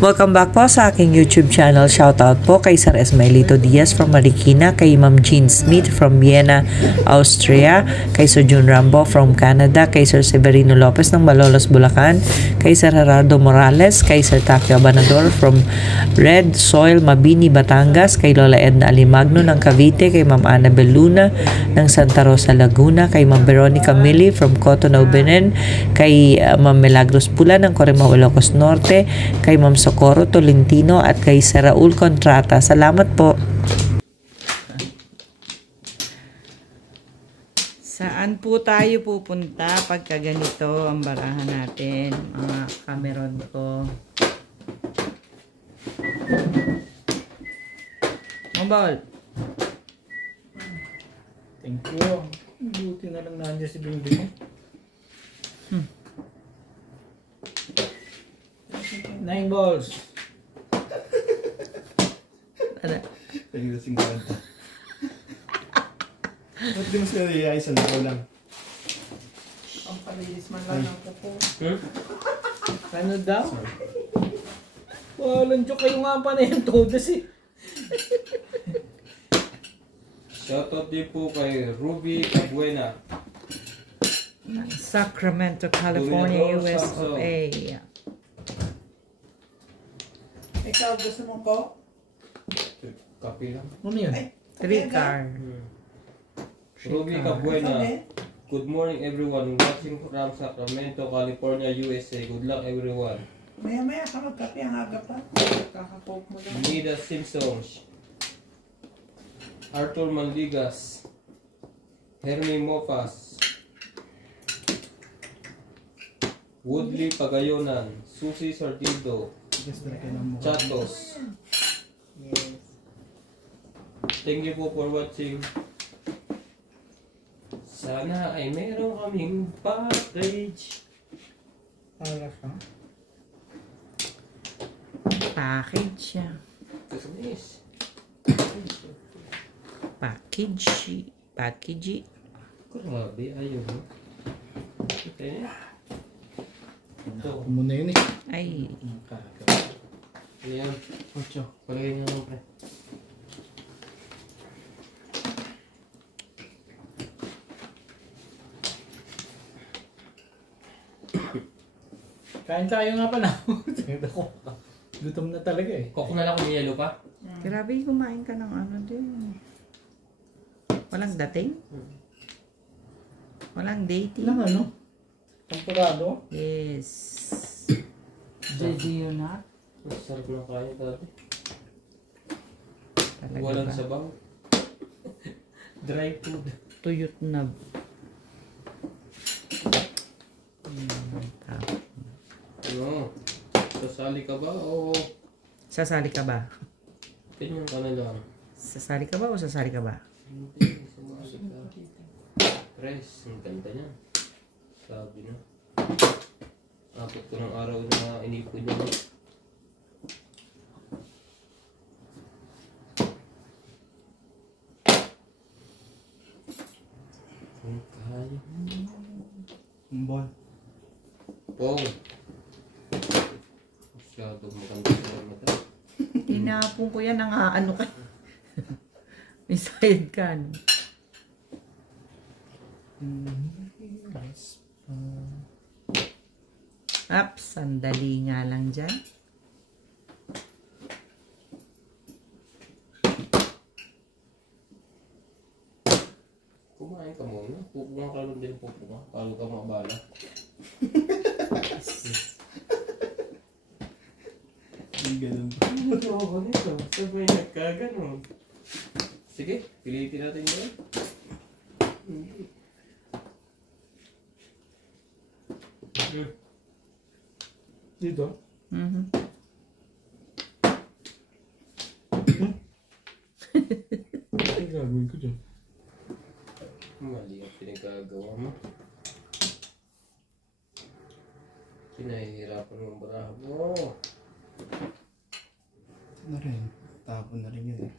Welcome back po sa aking YouTube channel. Shoutout po kay Sir Esmaelito Diaz from Marikina, kay Ma'am Jean Smith from Vienna, Austria, kay Sir Jun Rambo from Canada, kay Sir Severino Lopez ng Malolos, Bulacan, kay Sir Gerardo Morales, kay Sir Takio Abanador from Red Soil, Mabini, Batangas, kay Lola Edna Alimagno ng Cavite, kay Ma'am Annabel Luna ng Santa Rosa, Laguna, kay Ma'am Veronica Mili from Cotonou, Benin, kay Ma'am Milagros Pula ng Corimao, Ilocos Norte, kay Ma'am Socorro Tolentino at kay Sir Raul Contrata. Salamat po. Saan po tayo pupunta pagka ganito ang barahan natin, mga Cameron ko? Mobile. Thank you. Buti na lang nandiyan si Bingbing. 9 balls. Ano? Pwede na 50. Ba't di mo sila iayos? Ano ko lang? Ang palilis man lang ng kuko. Ano daw? Walang joke kayo nga pa na yung todas eh. Shoutout din po kay Ruby Cabuena. Sacramento, California, US of A. Ikaw gusto mo ko? Kapi lang. Ano yun? Ay, 3 car. Ruby Cabuena. Good morning everyone watching from Sacramento, California, USA. Good luck everyone. Maya-maya ka magkape ang aga pa. Kakakope mo lang. Nida Simpsons. Arthur Mandigas. Hermie Mofas. Woodley Pagayonan. Susie Sardido. Chatos. Yes. Thank you po for watching. Sana ay meron kaming package. Para siya. Package siya. Business. Package. Package. Grabe, ayaw mo. Kita niya. Ito. Muna yun eh. Ay. Ano yan? Ocho. Palagay nga lang, pre. Kain tayo nga pala. Gutom na talaga eh. Coke na lang kung may yellow pa. Grabe, kumain ka ng ano din. Walang dating? Walang dating? Ilang ano? Tempurado? Yes. JD yun na? Masarap na kaya dati. Talaga Walang ba? sabaw. Dry food. Tuyot na. Ano? Sasali ka ba o Sasali ka ba? ganyan ka na lang? Sasali ka ba o sasali ka ba? Hindi. Sumali ka. Press. Ang ganda niya. Sabi na. Apat ko ng araw na inipon niya. Kung kaya mo. Umbol. Pong. Masyadong maganda sa mata. Tinapon ko yan ang ano ka. May side ka. No? Sandali nga lang dyan. Kumain ka muna. Pupunga ka lang din pupunga. Palo ka mabala. Ang ganun. Ano ako nito? Sabay nagkaganon. Sige, pilitin natin yun. Dito? Ano gagawin ko dyan? Mali ang pinagagawa mo. Kinahihirapan mo ang baraha mo. Na rin. Tapon na rin yun eh.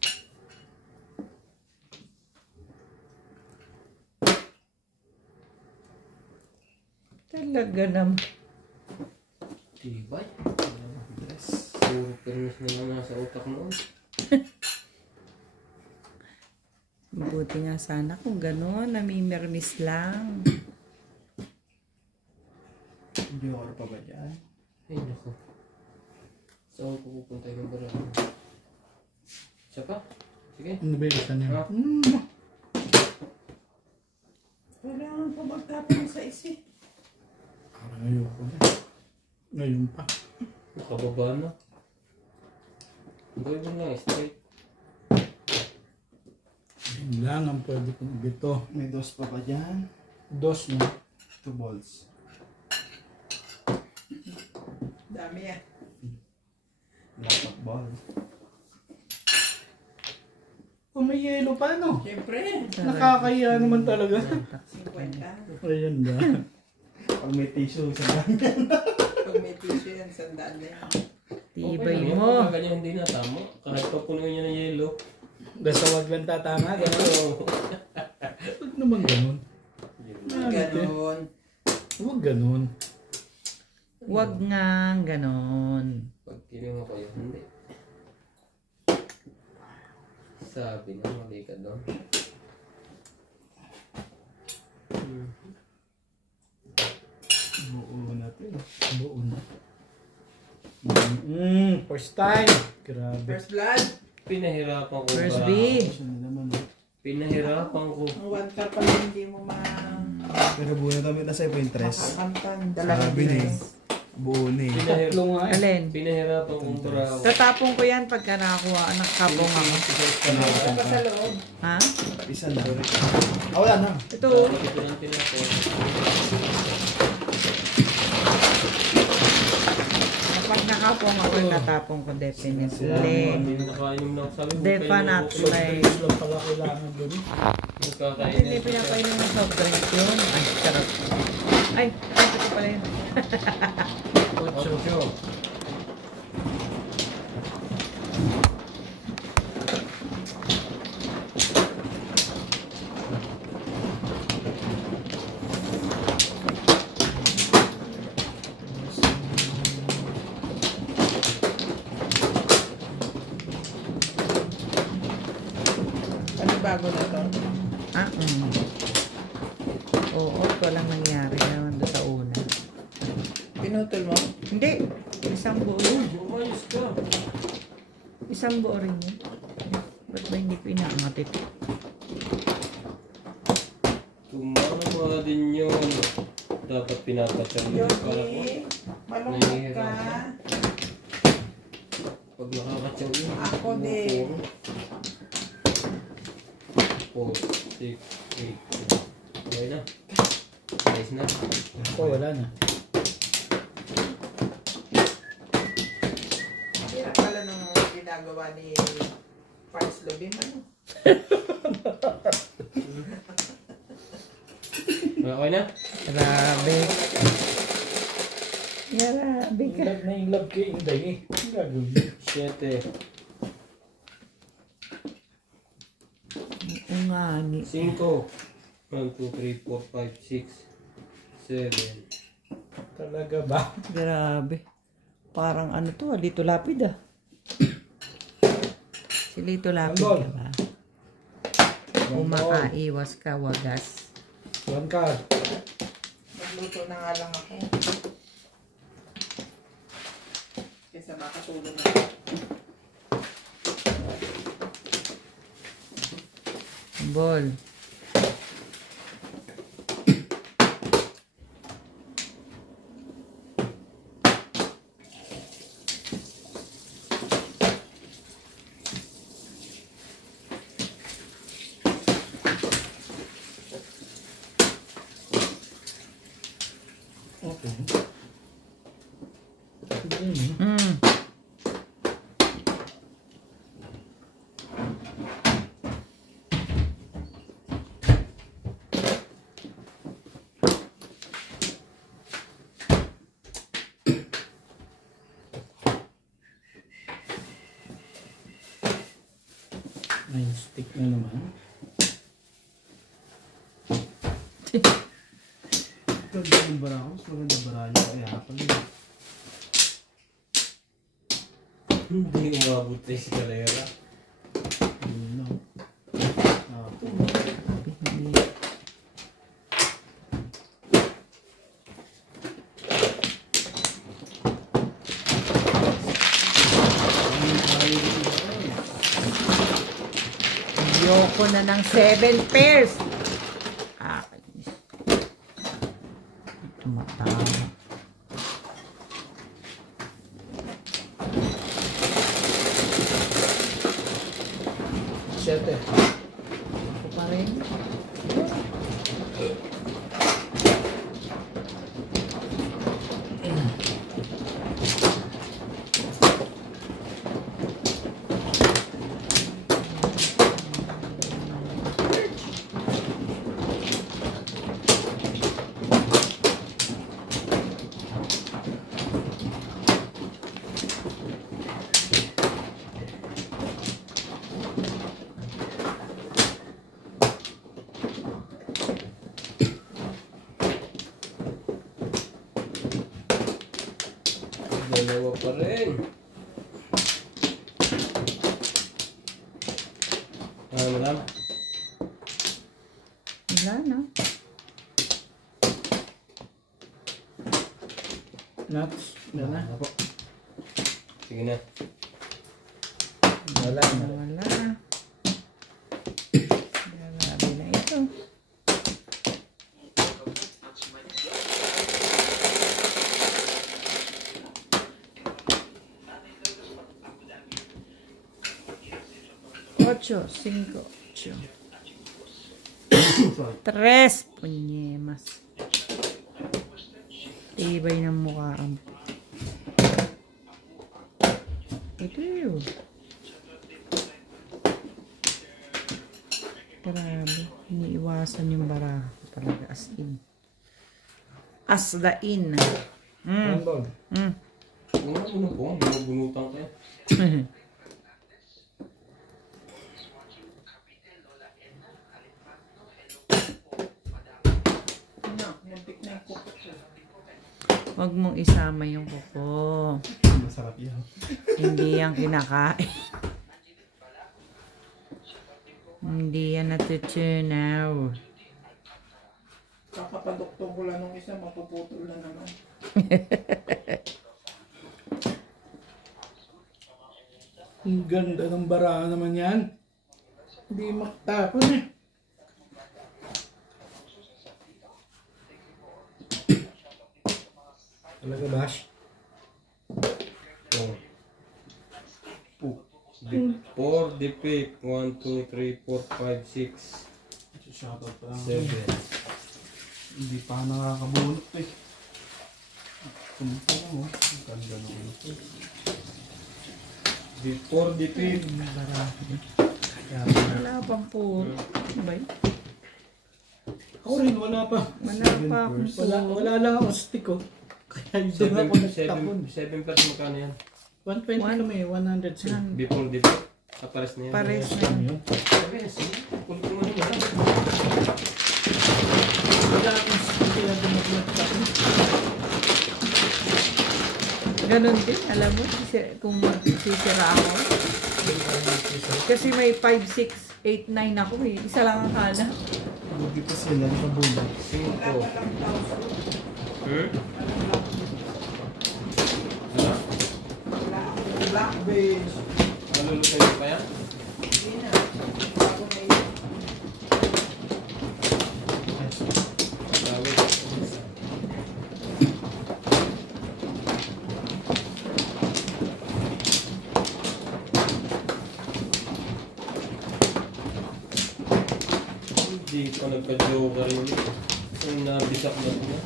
Talaga naman. Tibay. Dress. Permis na nga nasa utak noon. Mabuti nga sana kung gano'n, namimirmis lang. Hindi ako pa ba dyan? Ay, naku. Saan ko pupunta yung barang? Isa pa? Sige. Ano ba yung isa niya? Ha? Kailangan pa magtapon sa isi. Parang ayoko na. Ngayon pa. Nakababa na. Gawin mo lang, straight. Yun lang ang pwede kong ibito. May dos pa ba dyan? Dos na. 2 balls. Dami yan. Lapat ball. Oh, may yelo pa, no? Siyempre. Nakakaya naman talaga. 50. Ayan ba? Pag may tissue, sandaan yan. Pag may tissue yan, sandaan yan. Tibay Okay, mo. Pag ganyan hindi na tama. Kahit pa punuin niya ng yelo. Basta wag lang tatama. Gano'n. Oo. Huwag naman ganun. Ganon. Huwag ganun. Huwag nga ganon. Pag kinuha ko yun, hindi. Sabi na, mali ka doon. Buo natin. Buo na. First time. Grabe. First blood. Pinahirapan ko First ba? B. Siya na naman. Pinahirapan ko. Ang 1 car pala hindi mo Pero buo na kami na sa point tres. makakantan. Sabi Dalawang na eh. bilis. Buo na eh. Tatlo nga eh. Alin? Pinahirapan kong bravo. Tatapong ko yan pagka nakakuha. Nakakapong ako. Ano pa sa loob? Ha? Isa na. Wala na. Ito. Ito lang pinako. Kapag nakapong ako, tatapong ko definitely. Hindi nakainom na ako. Sabi mo, Definitely. Drinks lang pala kailangan doon. Hindi pinapainom ng soft drink yun. Ay, sarap. Ay, ito pala yun. Ocho. Ano bago na to? Ah, Oo, walang nangyari naman doon sa una. Pinutol mo? Hindi. Isang buo yun. Umayos ka. Isang buo rin yun. Ba't ba hindi ko inaangat ito? Tumama din yun. Dapat pinapatsang mo para ko. Yogi, malungkot ka. Pag nakakatsaw yun. Ako din. 4, 6, 8. Okay na. Nice na. Ako wala na. Hirap pala nung ginagawa ni Parts Lubim. Ano? Okay na? Grabe. Grabe ka. Love na yung love kay Inday eh. Ang gagawin. 7. Ungani. 5. 1, 2, 3, 4, 5, 6, 7. Talaga ba? Grabe. Parang ano to, Lito Lapid ah. Si Lito Lapid Ambol. ka ba? Umakaiwas ka, wagas. One card. Magluto na nga lang ako. Kesa makatulog na. Ball. Okay. May stick na naman. Ganda ng bara ko. Mas maganda bara niya. Kaya pala. Hindi umabot tayo sa kalera. Yun, no? Ah, Ayoko na ng 7 pairs. Matawa. Siyete. Ako pa rin. Dalawa pa rin. Ano lang? Wala na. Nuts. Wala na. Ako. Sige na. Wala na. Wala. Grabe na ito. Ocho, 5, 8. 3 punyemas. Tibay ng mukha ang ito yun. Grabe. Iniiwasan yung baraha talaga. As in. As the in. Randol. Ano po? Binubunutan kayo. Huwag mong isama yung kuko. Masarap yan. Hindi yan kinakain. Hindi yan natutunaw. Kakapadoktong ko lang nung isa, mapuputol na naman. Ang ganda ng bara naman yan. Hindi makatapon eh. Talaga, Bash? Oh. 4 DP. 1, 2, 3, 4, 5, 6, Shoutout pa lang. 7. Hindi pa nakakabunot eh. Kumpa mo. Ang ganda naman. 4 DP. Wala pang puro. Ano ba yun? Ako rin, wala pa. Wala pa akong Wala lang ako stick ko. Kaya doon ako nagtapon. 7 plus magkano yan? 120 kami, 100 sila. Before DP. Kapares na yan. Pares na yun. Kulit mo na yan. Wala akong stick kaya doon ako nagtapon. Ganon din, alam mo, kung magsisira ako. Kasi may 5, 6, 8, 9 ako eh. Isa lang ang kala. Buti pa sila nakabunot. 5. Black beige. Malulutay pa yan? Hindi na. Bago may Dami. Hindi pa nagka-joker yun. Yung nabisak na ito.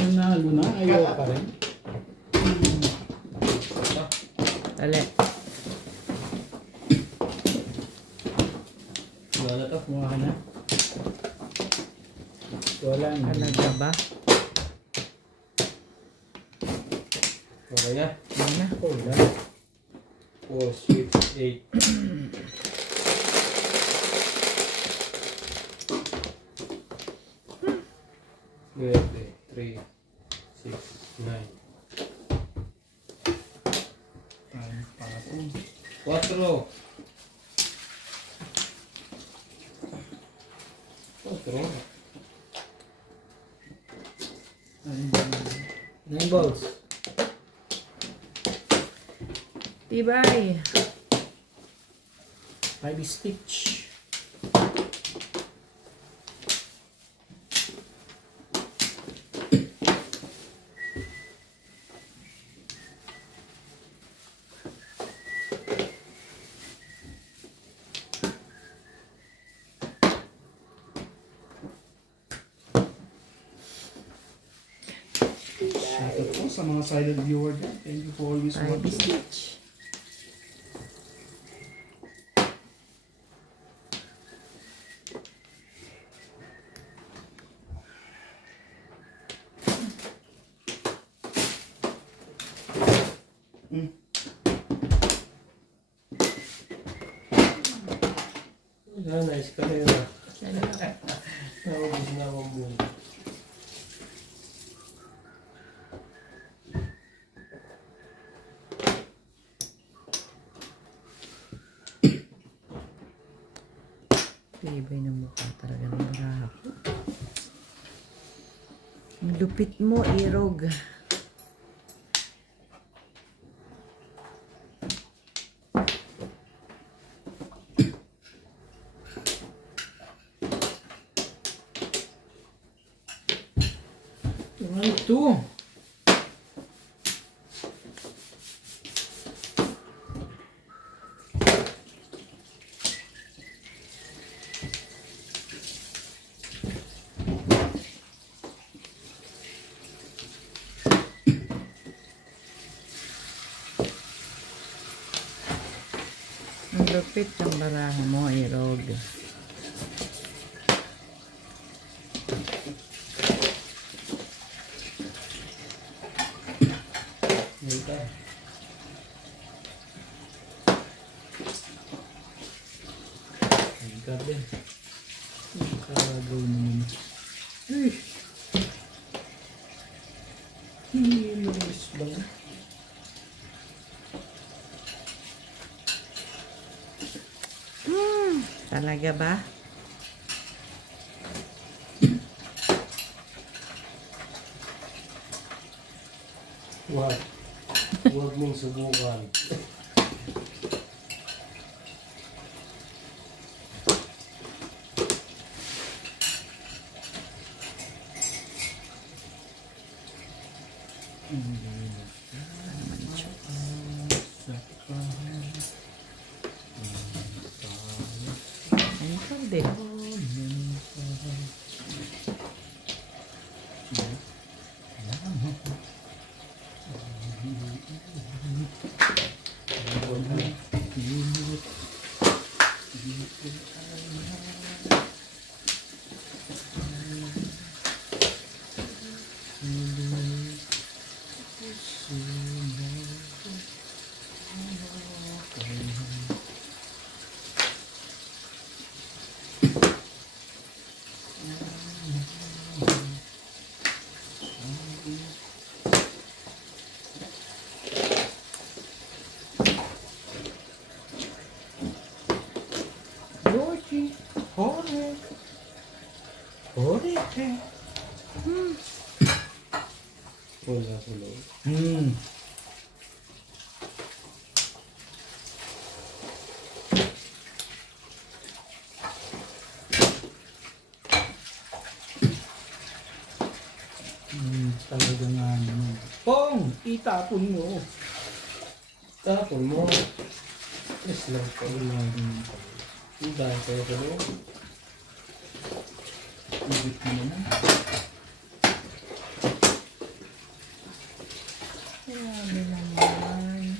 Yung nalo na, ayaw pa rin. Dali. Wala na to. Mukha na. Wala na. Talaga ba? Okay na. Ano na? Wala. 4, 6, 8. Nueve, 3, 6, 9. Patong. 4. 4. Ay, 9 balls. Tibay. 5 stitch. shoutout po sa mga silent viewer dyan. Thank you for always 5 watching. stitch. Nice ka rin na. Ano na? Naubos na akong buwan. Tibay ng mukha talaga ng baraha ko. Ang lupit mo, Irog. Ano ito? Ang lupit ng baraha mo, Irog. Ngayon ka. Grabe. Nakagawin naman. Ay! Lumis lang. Talaga ba? Huwag mong subukan. Ano pa din? Yoshi! Hore! Hore! Wala ko lang. Talaga nga naman. Pong! Itapon mo. Tapon mo. Yes lang ko. Ang dahil kayo ko lang. Ibig mo naman. Grabe naman.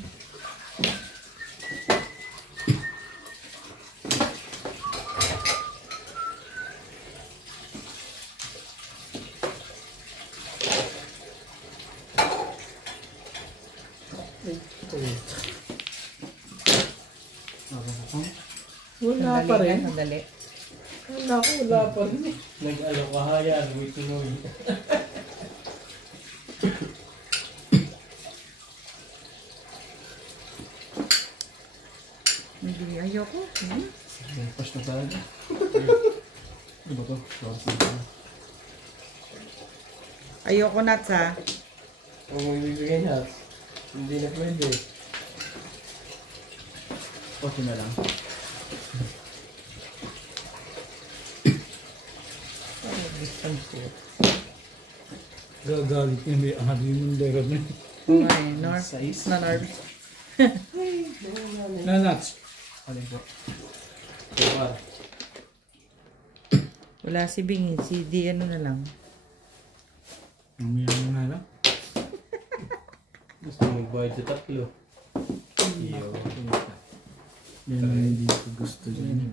Wala pa rin. Sandali. Wala ko, wala pa rin eh. Nag-alokahaya. May Pinoy. Hindi, ayoko. Breakfast na talaga. Ano ba to? Sauce. Ayoko nuts ha. Kung mo ibibigay niya, hindi na pwede. Okay na lang. Gagalit niya, may ahad yung mundero na. Ay, North. Size. Na North. Nuts. Alin po? Diba? Wala si Bing, si D ano na lang. Mamaya mo na lang. Gusto mo magbayad sa tatlo. Iyo. Yan ang hindi ko gusto dyan.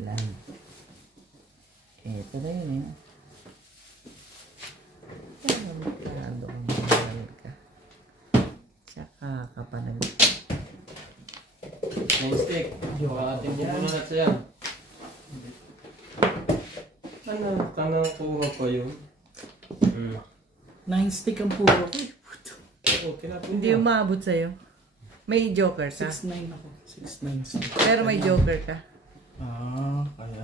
Ito na yun eh. Masyado kang magalit ka. Saka ka pa nag... Nine-stick. Pakatin niyo muna natin siya. Ano? Tanang kuha pa yun. 9 stick ang puro ko. Okay na po Hindi umabot sa'yo. May joker ka. 6-9 ako. 6-9 stick. Pero may joker ka. Kaya...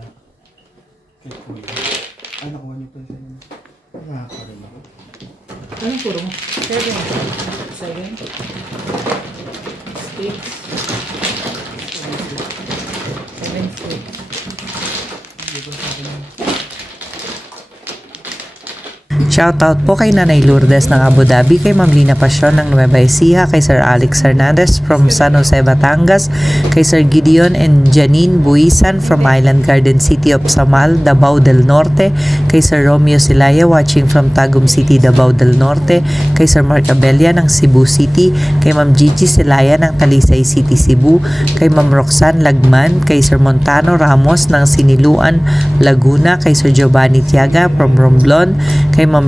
Kay Kuya. Ay, nakuha niyo pa yung sa'yo. Nakakaroon ako. Anong puro mo? 7. 7? Sticks. 7 sticks. Hindi ba sa akin yun? Shoutout po kay Nanay Lourdes ng Abu Dhabi, kay Ma'am Lina Pasyon ng Nueva Ecija, kay Sir Alex Hernandez from San Jose, Batangas, kay Sir Gideon and Janine Buisan from Island Garden City of Samal, Davao del Norte, kay Sir Romeo Silaya watching from Tagum City, Davao del Norte, kay Sir Mark Abella ng Cebu City, kay Ma'am Gigi Silaya ng Talisay City, Cebu, kay Ma'am Roxanne Lagman, kay Sir Montano Ramos ng Siniluan, Laguna, kay Sir Giovanni Tiaga from Romblon, kay Ma'am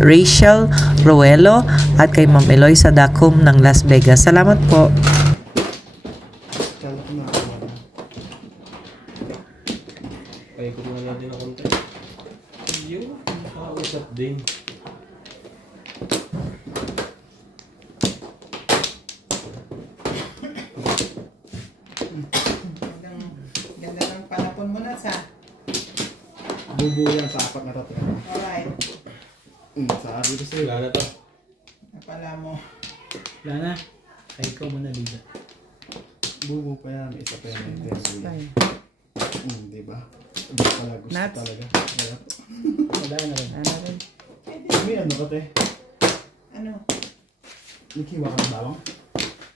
Rachel Roelo at kay Ma'am Eloisa Dacum ng Las Vegas. Salamat po. Kala ko nakakuha na. Paikot na natin ang konti. Iyo. Nakausap din. Ganda ng panapon mo na sa. Bubuo yan sa 4 na tato. Alright. Sabi ko sa'yo. Wala na to. Napala mo. Wala na. Kaya ikaw muna, Lida. Bubuo pa yan. Isa pa yan. Bye. Diba? Diba pala gusto Nuts. talaga. Kaya, Wala na rin. Ano rin? may ano ka te? Ano? Naghiwa ka ng bawang?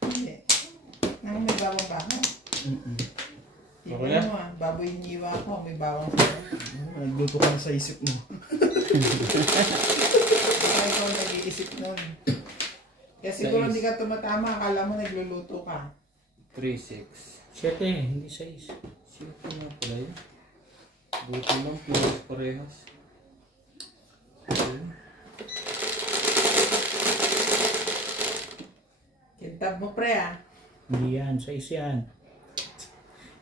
Hindi. Nang may bawang ba ako? Okay na? Mo ah, baboy hiniwa ko, may bawang sa'yo. Nagluto ka na sa isip mo. Kaya ko nag-iisip nun. Kaya siguro hindi ka tumatama, akala mo nagluluto ka. 3-6. 7, hindi 6. Siyempre nga pala yun. Buti lang, puros parehas. Kintab mo pre ah. Hindi yan, 6 yan.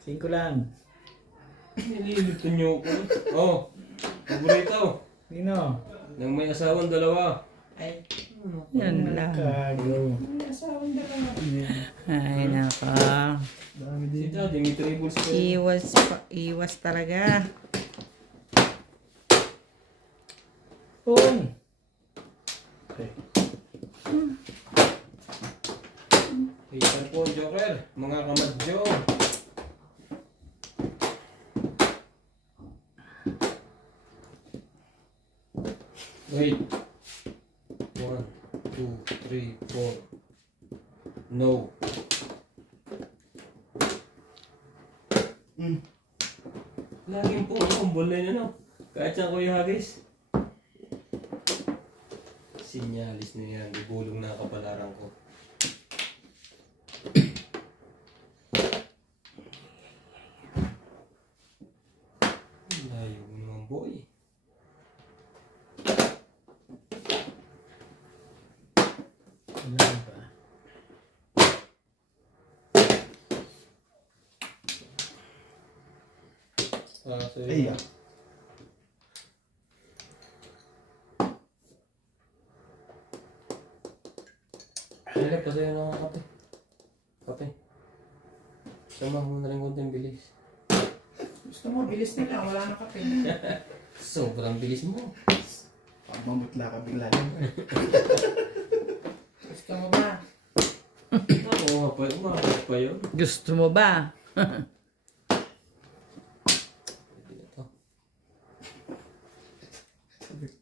5 lang. Nililito niyo ko. Oh, paborito. Nino? Nang may asawang dalawa. Ay, Yan lang. Kago. may asawang dalawa. Ay, nako. Dami Si din. Daddy, may tribbles pa yun. Iwas talaga. Pong! Okay. Hater po, Joker. Mga kamadyo. Wait. 1, 2, 3, 4. No. Laging po ang bola niya, no? Kahit saan ko ihagis. Sinyalis na yan. Ibulong na ang kapalaran ko. Layo mo naman, boy. Wala ba? Ay, Halip, kasi yun ang kape. Kape. Sama mo na rin konting bilis. Gusto mo, bilis na lang. Wala na kape. Sobrang bilis mo. Pag mamutla ka bigla lang. Gusto mo ba? Ako umabot pa yun. Gusto mo ba?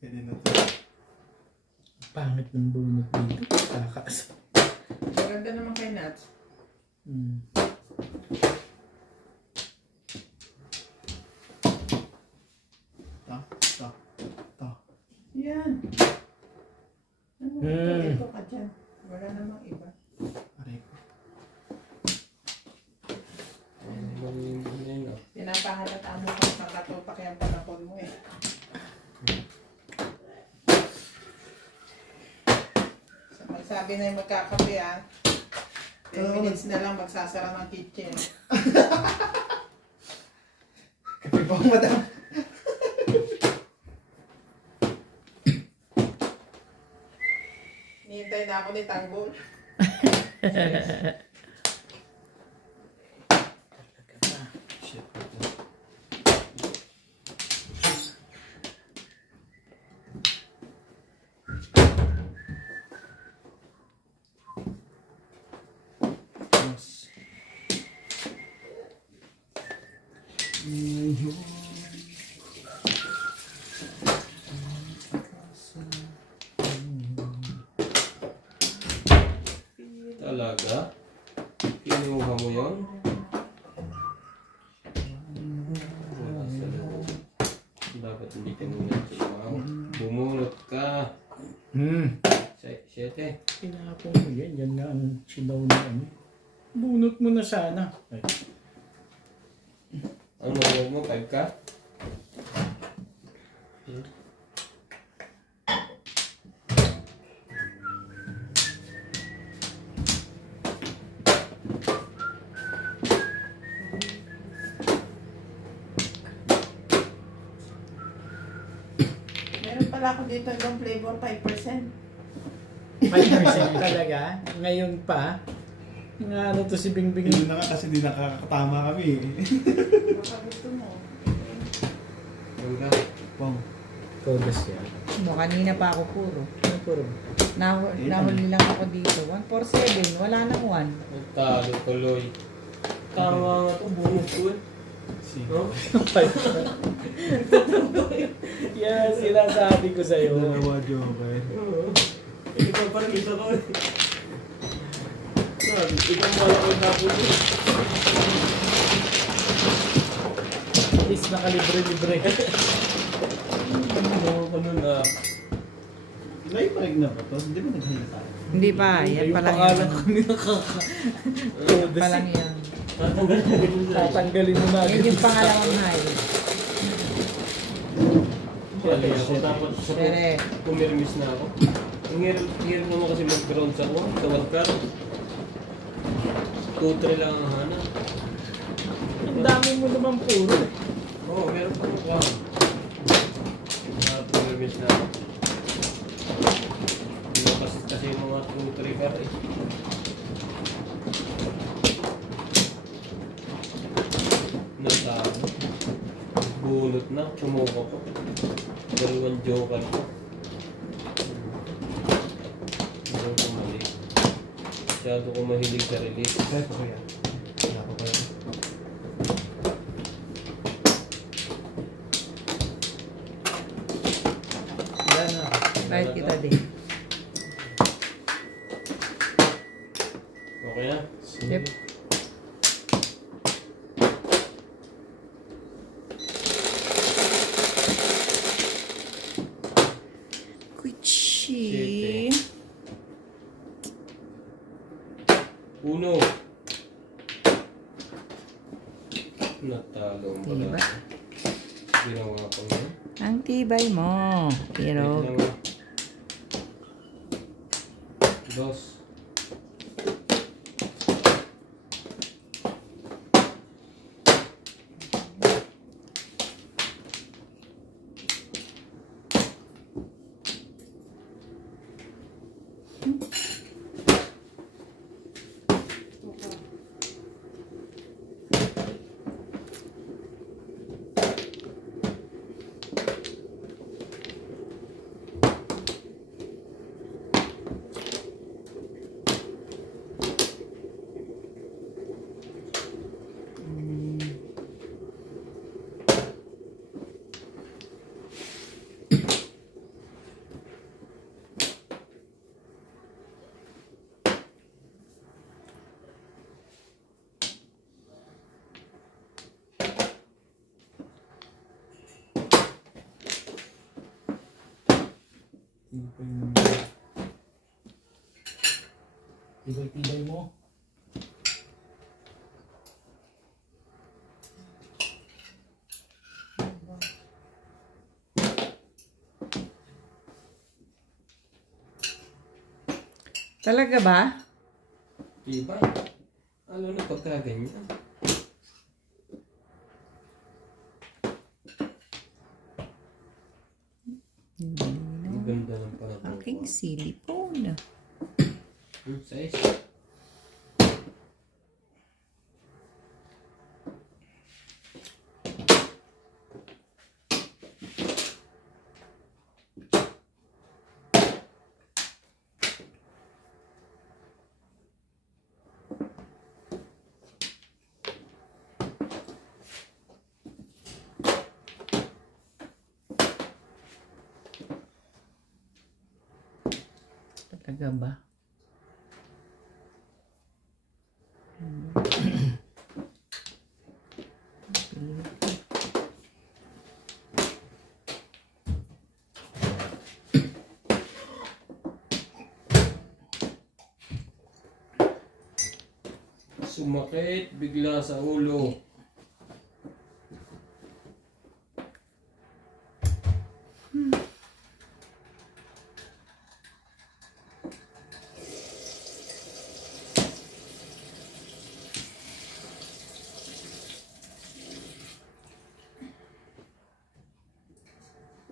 Pwede na to. Pangit ng bunot dito. Kakaas. Maganda naman kay Nats. To. Yan. Ito ka dyan. Wala namang iba. Aray ko. Pinapahalataan mo kung nakatupak yung panakon mo eh. So, magsabi na yung magkakape 10 minutes na lang magsasara ng kitchen. Kape po, madam. Nihintay na ako ni Tanggol. Talaga? Kinuha mo yun? Wala sa loob. Dapat hindi ka muna tumaw. Bumulot ka. 7. Pinapong mo yan. Yan nga ang sinaw na ano. Bunot mo na sana. Ay. Ang huwag mo? 5 ka? Meron pala ako dito yung flavor 5%. 5% talaga. Ngayon pa. Nga ano to si Bingbing. Yun na nga kasi di nakakatama kami. Baka gusto mo. Hangga. Pong. Todas yan. Mo, kanina pa ako puro. Ano puro? Nahuli lang ako dito. 147. Wala nang 1. Talo tuloy. Tama nga ito. Bunot ko eh. Oh? Yan sinasabi ko sa'yo. Dalawa joker. Hindi pa parang isa ko eh. Sabi, ikaw malakot na po eh. At least nakalibre-libre. Ano ko nun ah. Live break na ba to? Hindi ba naghihila tayo? Hindi pa. Yan pa lang yan. kami nakaka... Yan pa lang yan. Tatanggalin mo na. Yan yung pangalawang high. Bali ako dapat sa Tere. pumirmis na ako. Ang hirap naman kasi mag-ground sa ako, sa wildcard. 2-3 lang ang hana. Ang dami mo naman puro. Oo, meron pa ako. Pumirmis na ako. Kasi yung mga 2-3 car eh. Natalo. Bulot na, sumuko ko. Dalawang joker ko. Masyado ko mali. Masyado ko mahilig sa release. Kaya pa kaya? Wala pa kaya? Yan na. Kahit kita din. Okay na? Yep. Kuchi. Uno. Natalo mo Diba? pala. Ginawa ko na. Ang tibay mo. Pero, Wait lang, ah. Dos. pa yun. Tibay-tibay mo. Talaga ba? Diba? Ano na pagka ganyan? Ang ganda ng pangatang Aking silicone. size. Talaga ba? Sumakit bigla sa ulo.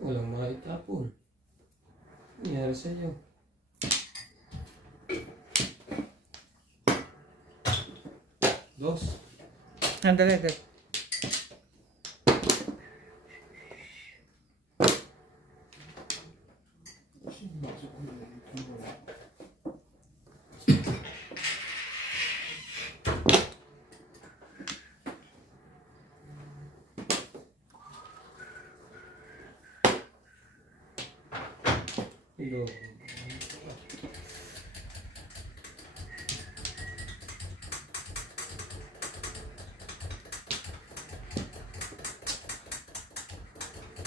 Walang maitapon. Nangyari sa'yo. Dos. Andali, andali. Hello.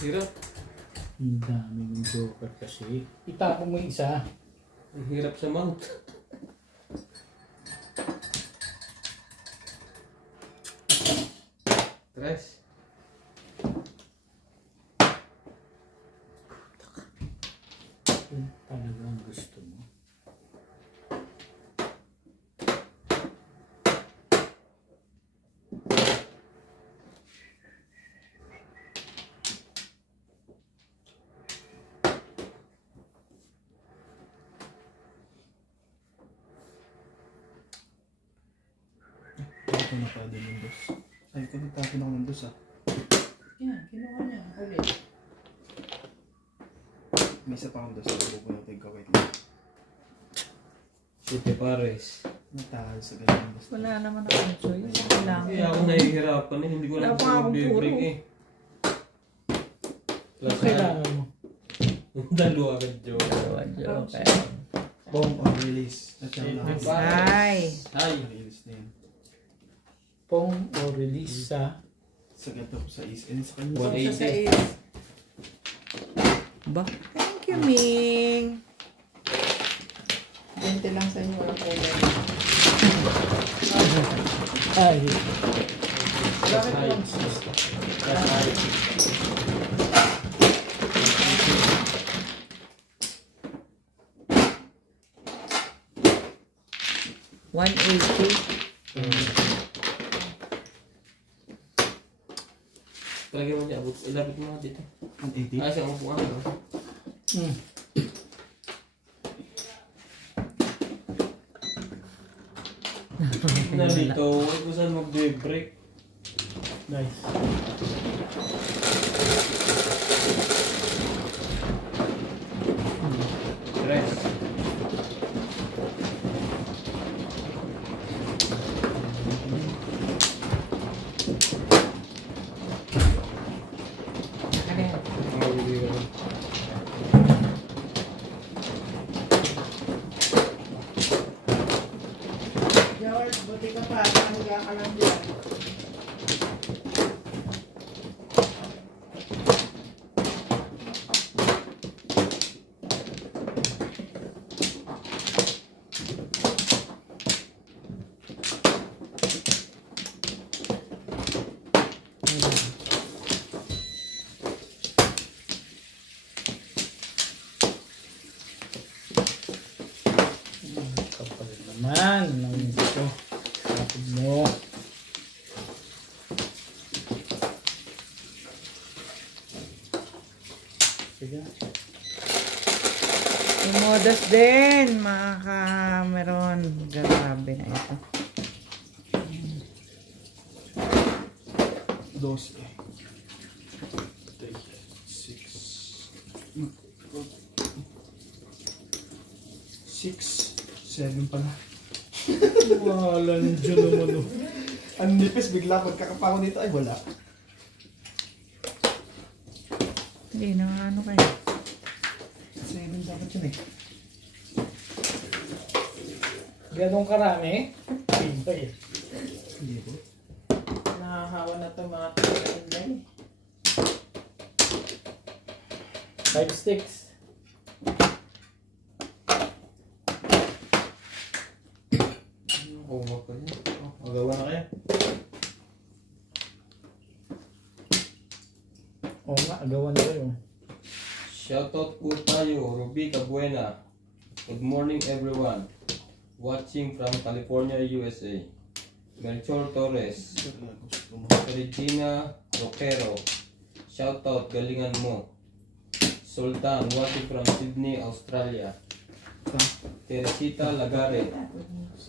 Hirap. Ang dami ng joker kasi. Itapon mo yung isa. Ang hirap sa mouth. Tres. Yun talaga ang gusto mo. Ito na pala din yung dos. Ay, kanitapin ako ng dos ah. Yan, kinuha niya. Ulit. May isa pa akong dos. Labo ko natin gawin lang. Siete pares. Natahal sa ganyan dos. Wala naman akong choice. Kailangan. Kaya ako nahihirapan eh. Hindi ko Wala lang pa akong mag-break puro. eh. Ano kailangan mo? Dalawa ka, Joe. Joker. Bomb on release. At yan lang. Ay. Hi. Release na yun. Pong o release sa Sa ganito ko sa is. And sa kanya. 180. Ba? Thank you, Ming. 20 lang sa inyo. Walang kulay. ay. Bakit Hi. lang? Hi. 180. Talagyan mo niya. Ilapit mo nga dito. 180. Ah, siya upuan ko. Nalito. Huwag ko saan mag-break. Nice. Tres. George, buti ka pa. Nangga ka lang dyan. Oo. Sige. Imodas din, mga kameron. Grabe na ito. 12. 6. 7 pala. Walang dyan naman. Oh. Ang nipis, bigla pagkakapa ko dito, ay wala. Hindi na ano kayo. 7 dapat yun eh. Ganong karami? Ay. Hindi po. Nakahawa na ito mga kameron. 5 sticks. Kuha pa yun. Magawa na kayo. Oo nga, agawan na kayo. Shoutout po tayo, Ruby Cabuena. Good morning everyone. Watching from California, USA. Melchor Torres. Regina Roquero. Shoutout, galingan mo. Sultan, watching from Sydney, Australia. Teresita Lagare.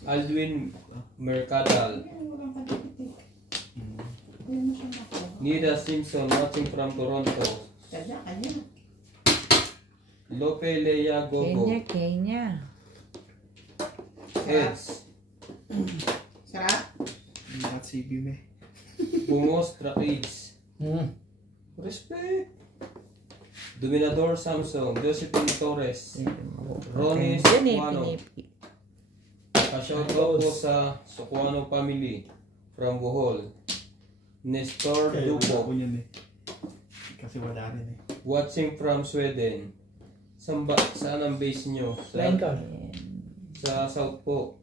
Aldwin Mercadal. Nida Simpson, watching from Toronto. Lope Leia Gogo. Kenya. Eds. Sarap? Lahat CB me. Bungos Trakids. Respect. Dominador Samsung. Josephine Torres. Ronnie Sukwano. Shoutout po sa Sukwano family from Bohol. Nestor Kaya wala ko Dupo. yun eh. Kasi wala rin eh. Watching from Sweden. Saan ang base nyo? Line card. Sa South po.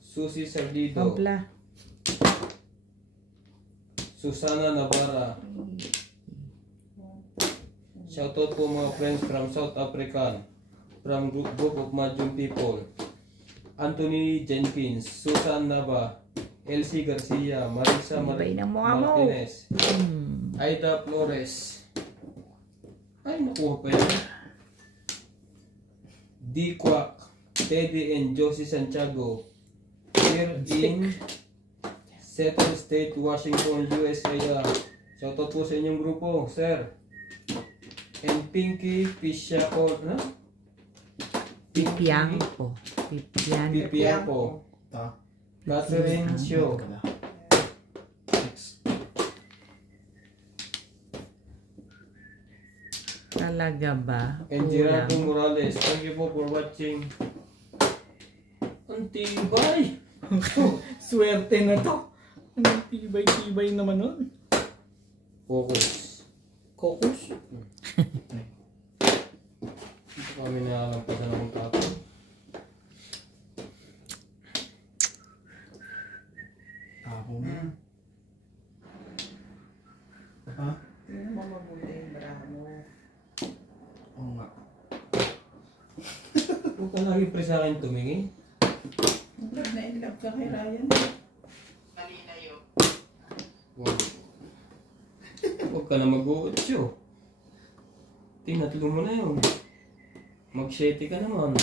Susie Sardido. Pampla. Susana Navarra. Shoutout po mga friends from South Africa. From group of Majung people. Anthony Jenkins, Susan Nava, Elsie Garcia, Marisa Ibay ng mukha mo. Martinez, Aida Flores. Ay, nakuha pa yan. D. Quack, Teddy and Josie Santiago. Here in Seattle State, Washington, USA. Shoutout po sa inyong grupo, sir. And Pinky Pisciaco, no? Pipiangco. Pipiaco. Ta. Catherine Show. 6. Talaga ba? And Gerardo Morales. Thank you po for watching. Ang tibay! Swerte na to. Anong tibay-tibay naman nun? Focus. Cocos? Ito kami nakalampasan ng tapon. Ako mo. Ha? Tingnan mo mabuti yung bra mo. Oo nga. Huwag ka lagi pre sa akin tumingin. Love na in love ka kay Ryan. Huwag ka na mag-uutyo. Tinatlo mo na yun. Mag-sheti ka naman.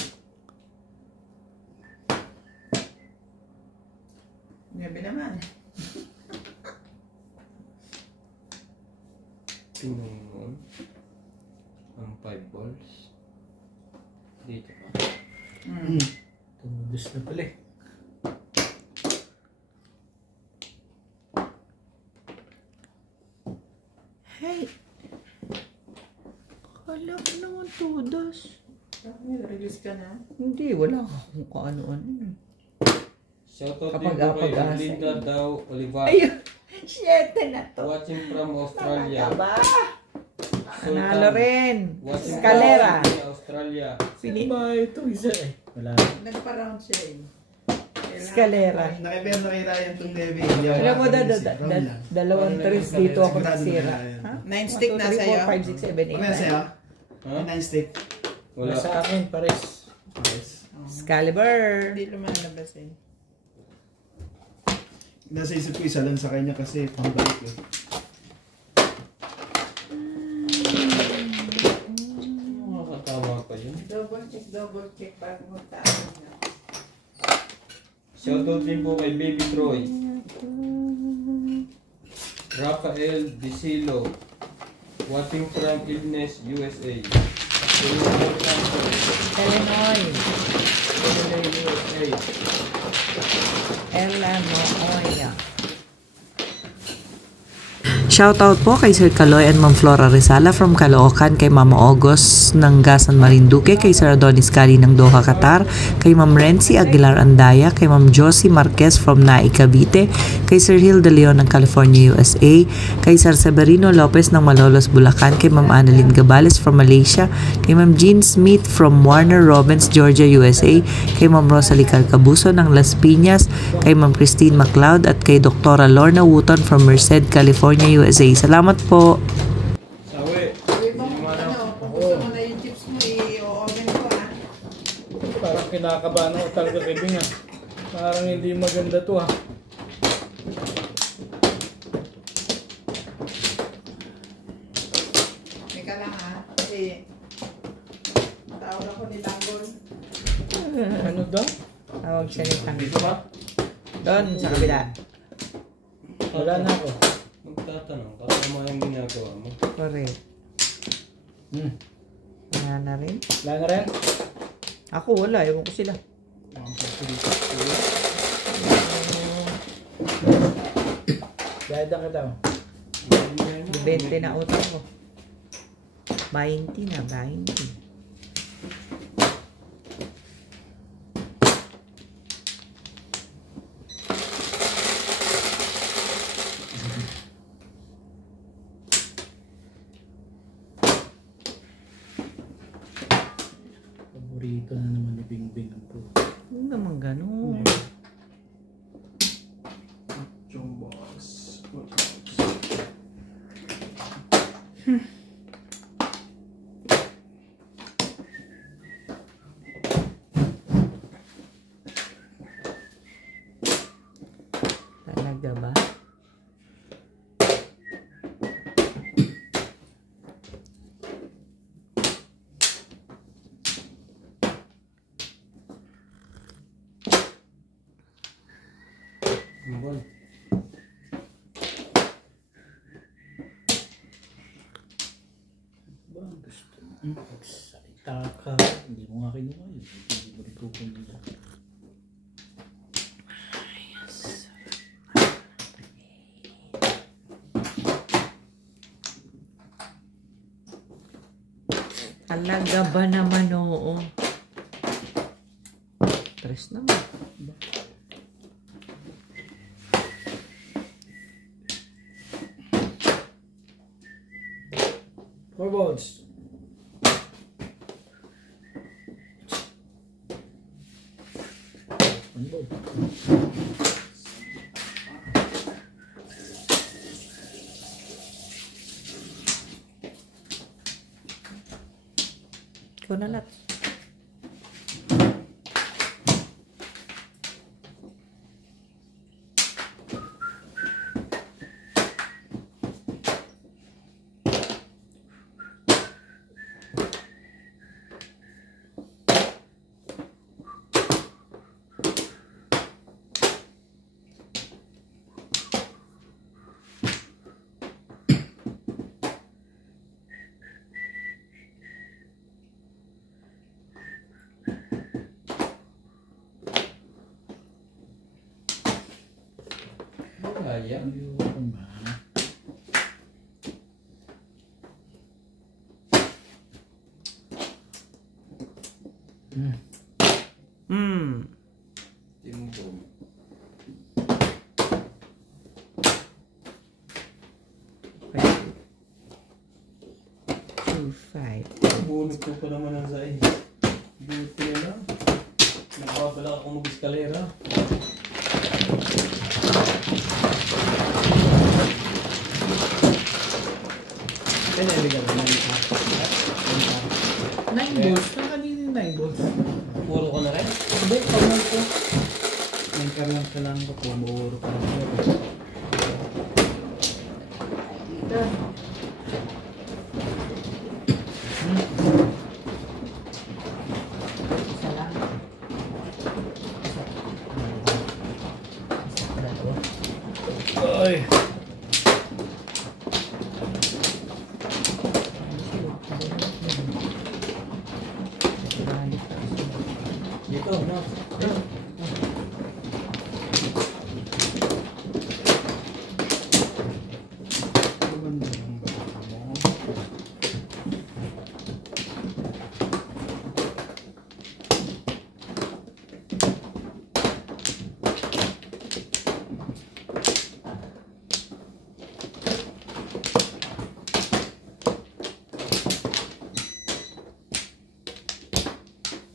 Gabi naman. Tingnan mo. Ang 5 balls. Dito ka. Tumudos na pala eh. Hey! Kala ko naman tudos. Release ka na? Hindi, wala akong kaano-ano. Shoutout Kapag din po kay apag-asa. Linda Daw Olivar. Ayun! Siyete na to. Watching from Australia. Ba? Sultan. Nanalo rin. Watching Escalera. from Australia. Pinip. Ba ito isa eh. Wala. Nagpa-round siya eh. Escalera. Nakipera na kay Ryan itong Debbie. Alam mo, dalawang trees dito ako nagsira. Ha? 9 stick na 1, 2, 3, sa'yo. 4, 5, 6, 7, 8, Ano yan sa'yo? 9. 9 stick. Wala. Sa akin pares. Yes. Excalibur. Hindi lumalabas eh. Nasa isip ko isa lang sa kanya kasi pambalik eh. Makakatawa pa yun. Double check bago magtaon na. Shoutout din po kay Baby Troy. Rafael Disilo. Watching from Illinois, USA. Illinois. USA. Illinois. Shoutout po kay Sir Caloy and Ma'am Flora Rizala from Caloocan, kay Mama August ng Gasan Marinduque, kay Sir Adonis Cali ng Doha, Qatar, kay Ma'am Renzi Aguilar Andaya, kay Ma'am Josie Marquez from Nai, Cavite, kay Sir Hill De Leon ng California, USA, kay Sir Severino Lopez ng Malolos, Bulacan, kay Ma'am Annalyn Gabales from Malaysia, kay Ma'am Jean Smith from Warner Robins, Georgia, USA, kay Ma'am Rosalie Calcabuso ng Las Piñas, kay Ma'am Christine MacLeod at kay Dr. Lorna Wooton from Merced, California, USA. Salamat po. Sawi. Sabi mo, papusto mo na yung chips mo, i-oven ko ha. Parang kinakabahan ako talaga kay Bing ah. Parang hindi maganda to ha. Teka lang ha, kasi tawag ako ni Tanggol. Ano daw? Tawag siya ni Tanggol. Dito ba? Doon, sa kabila. Wala na ako. Magtatanong. Kasama yung ginagawa mo. Correct. Wala na rin. Wala na rin? Ako wala, ewan ko sila. Dahil na kita. 20 na utang ko. 20 na, 20. Paborito na naman ni Bing Bing ang po. Huwag naman ganun. Jumbox. Talaga ba? Ambol. Ba ang gusto mo? Magsalita ka. Hindi mo nga kinuha yun. Hindi mo rin kukunin. Talaga ba naman, oo. Tres naman. Four balls. One ball. Ikaw na lahat. Kaya. Ayoko ba? Timbong. Okay. 2, 5. Bunot ko pa naman ang sain. Buti na lang. Nakabala akong mag-eskalera. Kaya naligal na lang. 9 balls. Na kanina yung 9 balls. Puro ka na rin? Hindi, pag ko. 9 ka lang kailangan ko pumuro pa rin. Dito. Isa lang. Ay. Dito, no? Maganda yung bata mo.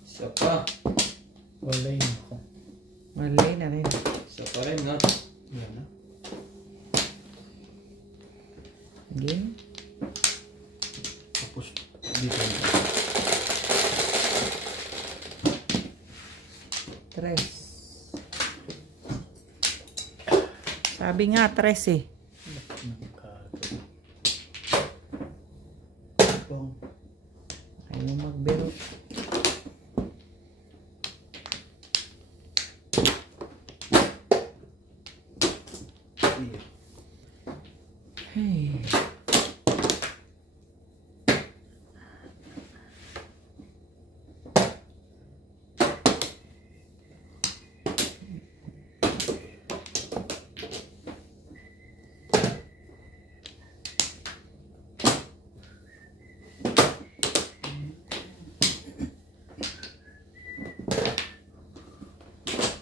Isa pa. Wala yun ako. Mali na rin. Isa pa rin, no? Yan na. Again. Tapos dito. Tres. Sabi nga, tres eh. Bong. Ayaw mo magbiro. Hey.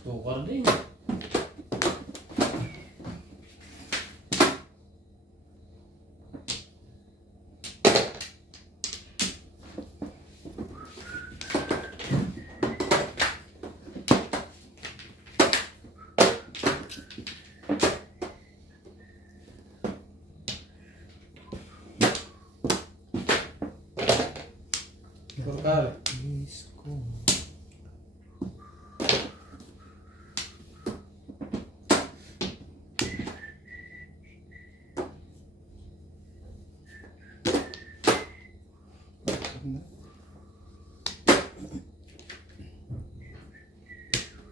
Tukar din. Tukar. Disco.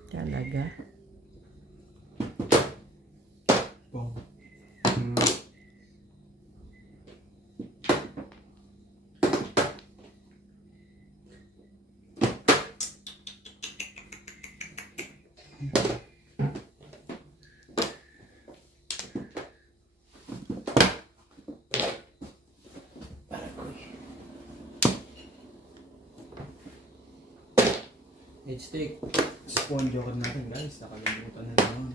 Talaga. Bong. H-stick. Spawn joker natin guys. Nakalimutan na naman.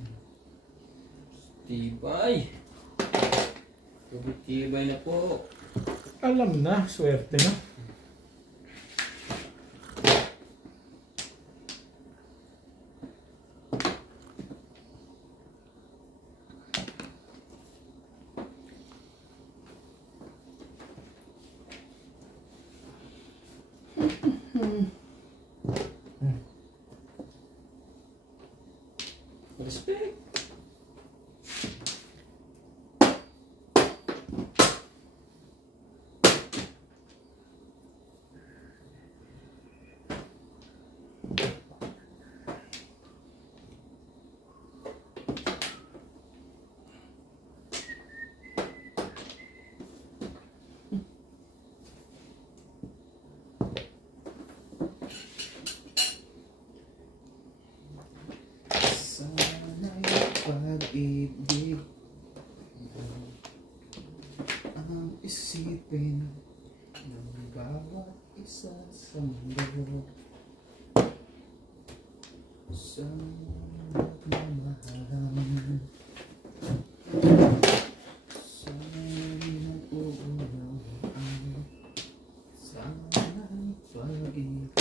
Tibay. Tibay na po. Alam na, swerte na. Respect. Sana'y pag-ibig ang isipin ng bawat isa sa mundo sa nagmamahalan sa nag-uunawaan sana'y pag-ibig.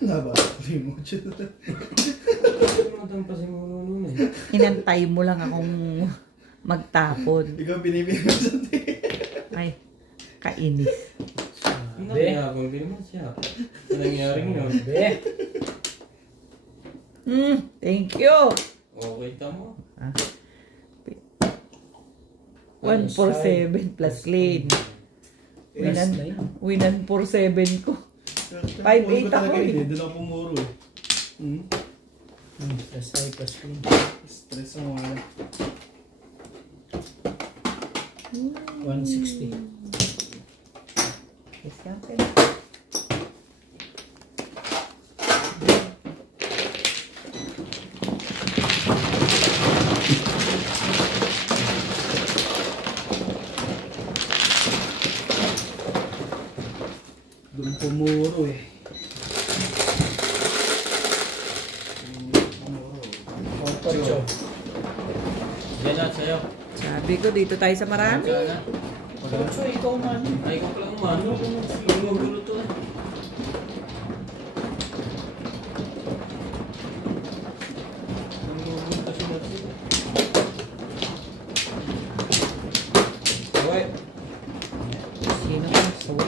Nabasali mo dyan. Matampasin mo nun eh. Inantay mo lang akong magtapon. Ikaw binibigyan mo sa Ay, kainis. Nakayabang din naman siya. Anong nangyari nun? Be. Thank you. Okay, tamo. 147 plus clean. Winan 47 ko. 5-8 ako eh. Doon ako pumuro eh. Plus high, plus clean. Stress mo wala. 160. Yes, okay. Doon pumuro eh. Ocho. Yan lahat sa'yo. Sabi ko, dito tayo sa marami. Sana. Ocho, ikaw man. Ay, ikaw pala umano. Gulo to eh. Okay. Sino ka? Sawa.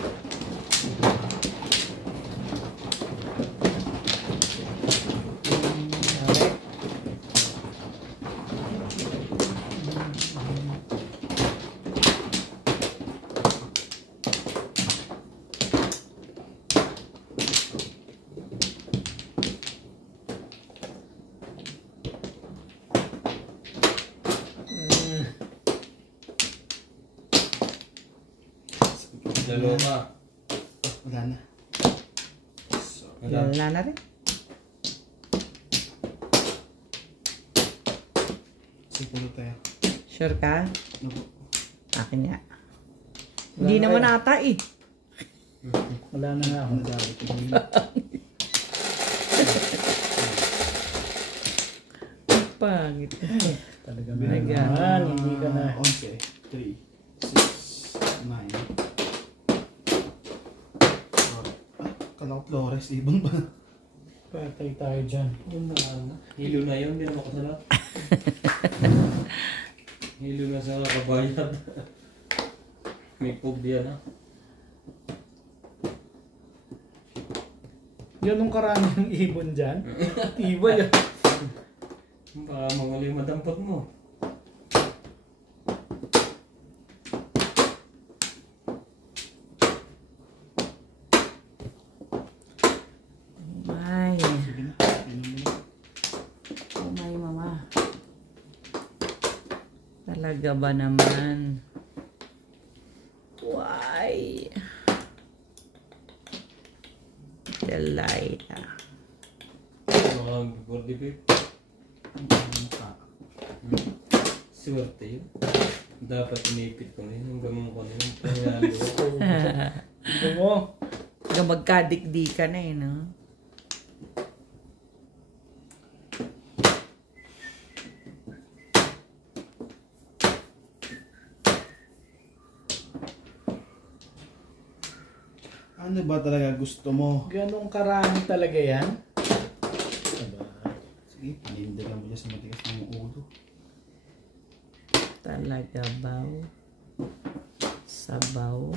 Dalawa ka. Wala na. Wala na rin. Siguro tayo. Sure ka? Ano po? Akin nga. Hindi naman ata eh. Wala na nga ako. Nagabit ko yun. Pangit. Talaga Naga. naman. Hindi ka na. 11, 3, 6, 9. Kala ko Flores, ibang ba? Patay tayo dyan. Yun na ano. Hilo na yun, hindi na makasalat. Hilo na sa kabayad. May pug diyan ha. Yun nung karami ng ibon dyan. Iba yun. Baka mawala yung madampot mo. Ay. Sige na, inom mo na. Oh my mama. Talaga ba naman? Why? Delita. Mga gordi pip. Swerte yun. Dapat inipit ko na yun. Hanggang ko na yun. Pangyalo ko. Iba mo. Hanggang magkadikdi ka na eh, no? Ano ba talaga gusto mo? Ganong karami talaga yan. Diba? Sige, panindigan mo dyan sa matigas ng ulo. Talaga baw. Sabaw.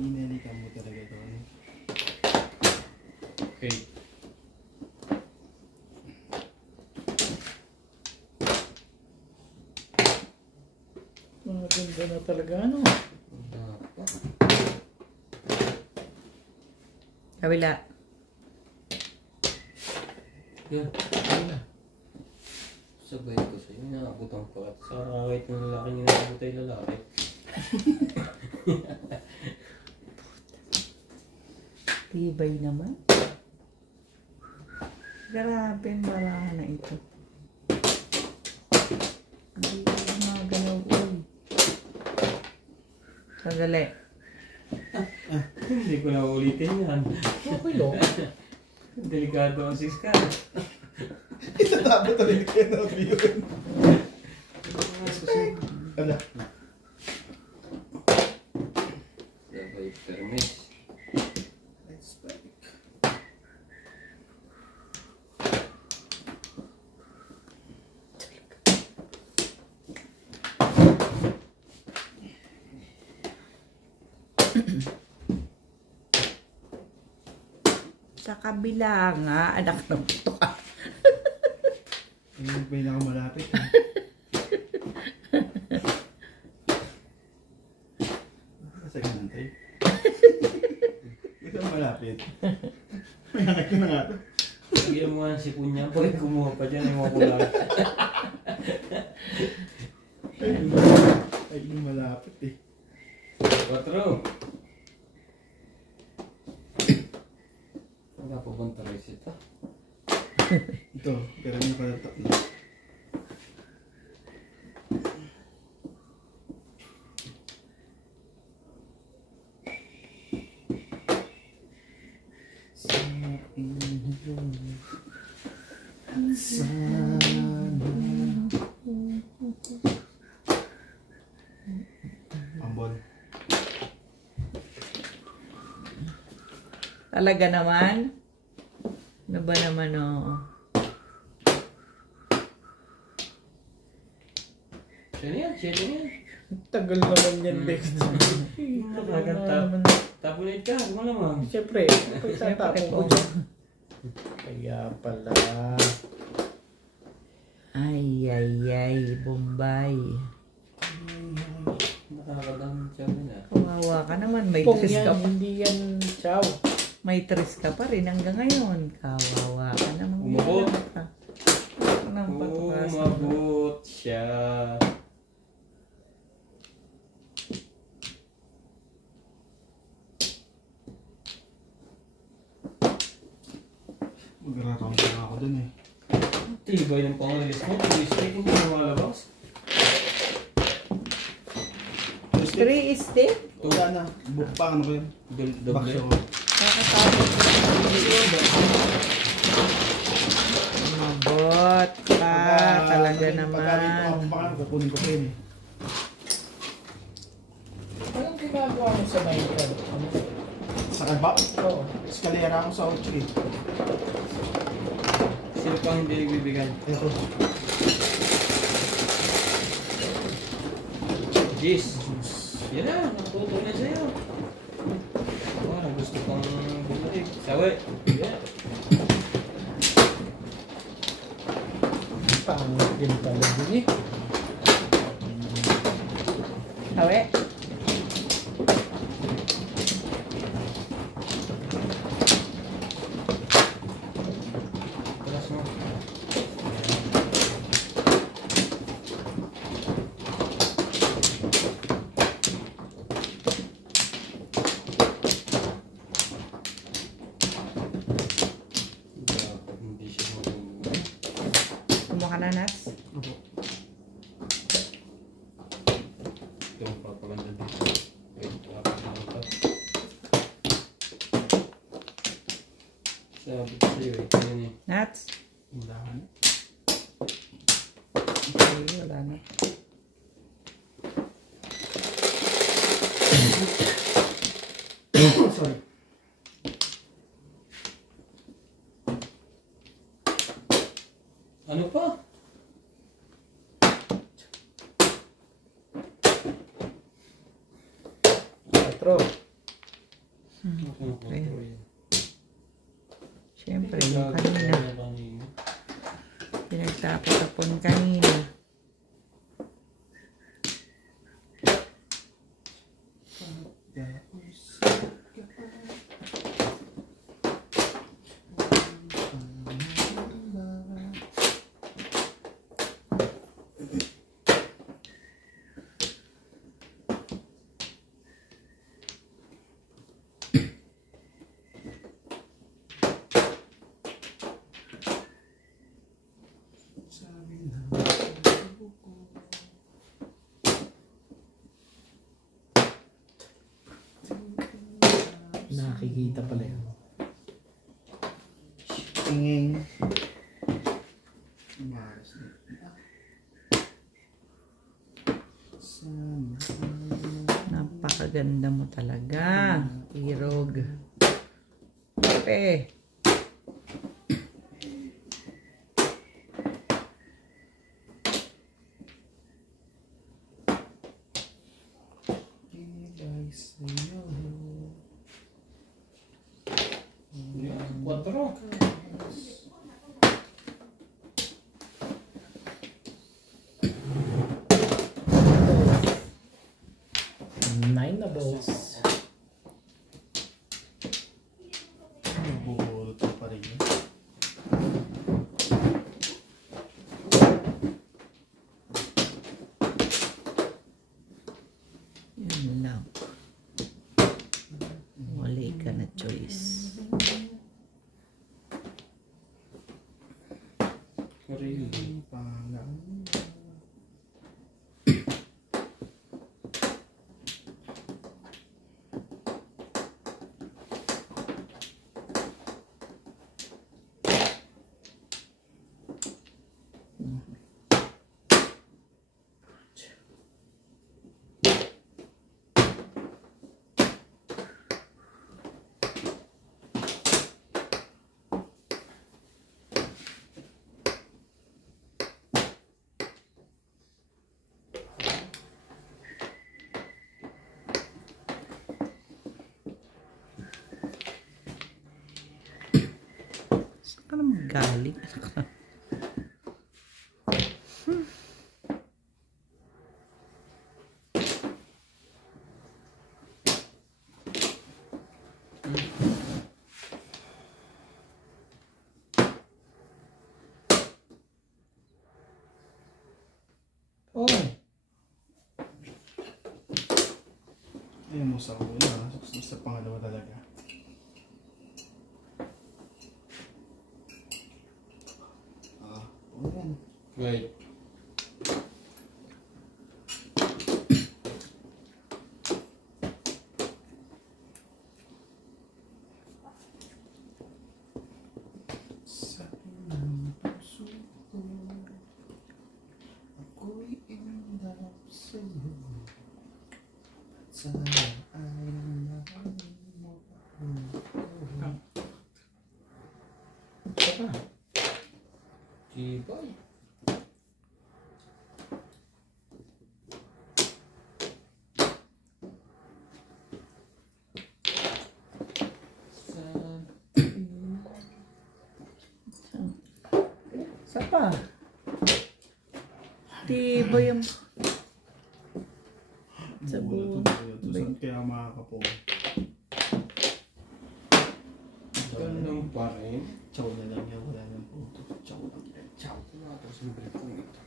Ninalikan mo talaga ito. Okay. Maganda na talaga, ano? Dapat. Kabila. Yan. Sabay ko sa'yo. Nakabutang pa. Sa kahit ng lalaki niya nakabutay lalaki. Tibay naman. Grabe ang barahan na ito. Hindi ko mga ganaw. Uy. Sandali. Hindi ko na ulitin yan. Okay lang. Delikado ang siska. Itatapos talaga kayo na yun. Ala. Sabay permis. Let's back. Sa kabila nga, anak ng to ka. Yung pinakamalapit. Kasi ganantay. Ito malapit. May nakit ko na nga ito. Lagyan mo nga si Kunya. Pag kumuha pa dyan, yung makulang. Ay, yung malapit eh. 4. Wala pa bang trace ito? Ito, pero nakalatak na. Ambon. Talaga naman. Ano ba naman, oo. Siya na yan, siya na yan. Tagal naman yan, Bex. Nakakanta. Tapulit ka, ano naman? Siyempre, tatapon ko dyan. Kaya pala. Ay, Bombay. Nakakadamit siya rin ah. Kawawa ka naman, may Pong tris yan, ka pa. hindi yan chow. May tris ka pa rin hanggang ngayon. Kawawa ka naman. Umabot. Nang patukas. Umabot siya. Magra-round na ako dun eh. Tibay ng pangalis mo. Tulistik, hindi na malabas. 3 is stick? Wala na. Pa, ano ko yun? Doble. Bakso. Nakatapos Umabot ka. Talaga naman. Baka kukunin ko pa yun eh. Anong ginagawa mo sa Minecraft? Sa kalba? Oo. Eskalera ako sa 8 eh. Sino pang hindi nagbibigay? Ito. Jeez. Yan na, natuto na sa'yo. Parang gusto pang bumalik. Sawi. Yeah. Pangit din pala din eh. Hawe. Talas mo. Dapat hindi siya marunong. Kumuha ka na, Nats. Ito ang papaganda dito. Wait, dapat nakapag. Sabi ko sa'yo eh. Kaya niya. Nats. Hindahan. Okay, wala na. Sorry. Ano pa? Patro. Siyempre, yung kanina. Pinagtapon kanina. Nakikita pala yun. Tinging. Maras na. Napakaganda mo talaga. Irog. Pepe. Quatro. Nine na balls. Nabubulot ko pa rin yun. Yan lang. Wala ka na choice. Pangang. Saan ka naman galing? Oh. Ayun mo sa una. Sa pangalawa talaga. Ayan. Wait. Sa unang puso ko, ako'y inandap sa'yo. At sana ay nalaman mo ako. Isa pa. Tibay. Isa pa. Diba yung Bubulot ko yun. Saan kaya makakapo? Gandang pa rin. Chow na lang yan. Wala nang puto. Chow lang yan. Chow. Tapos yung break ko ito.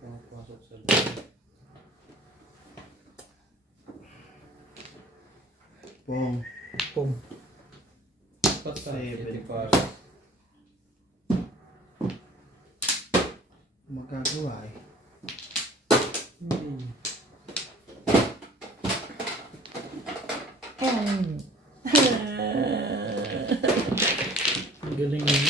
Pumapasok sa loob. Pong. Pum. Seven. Magagawa eh. Ang galing yun.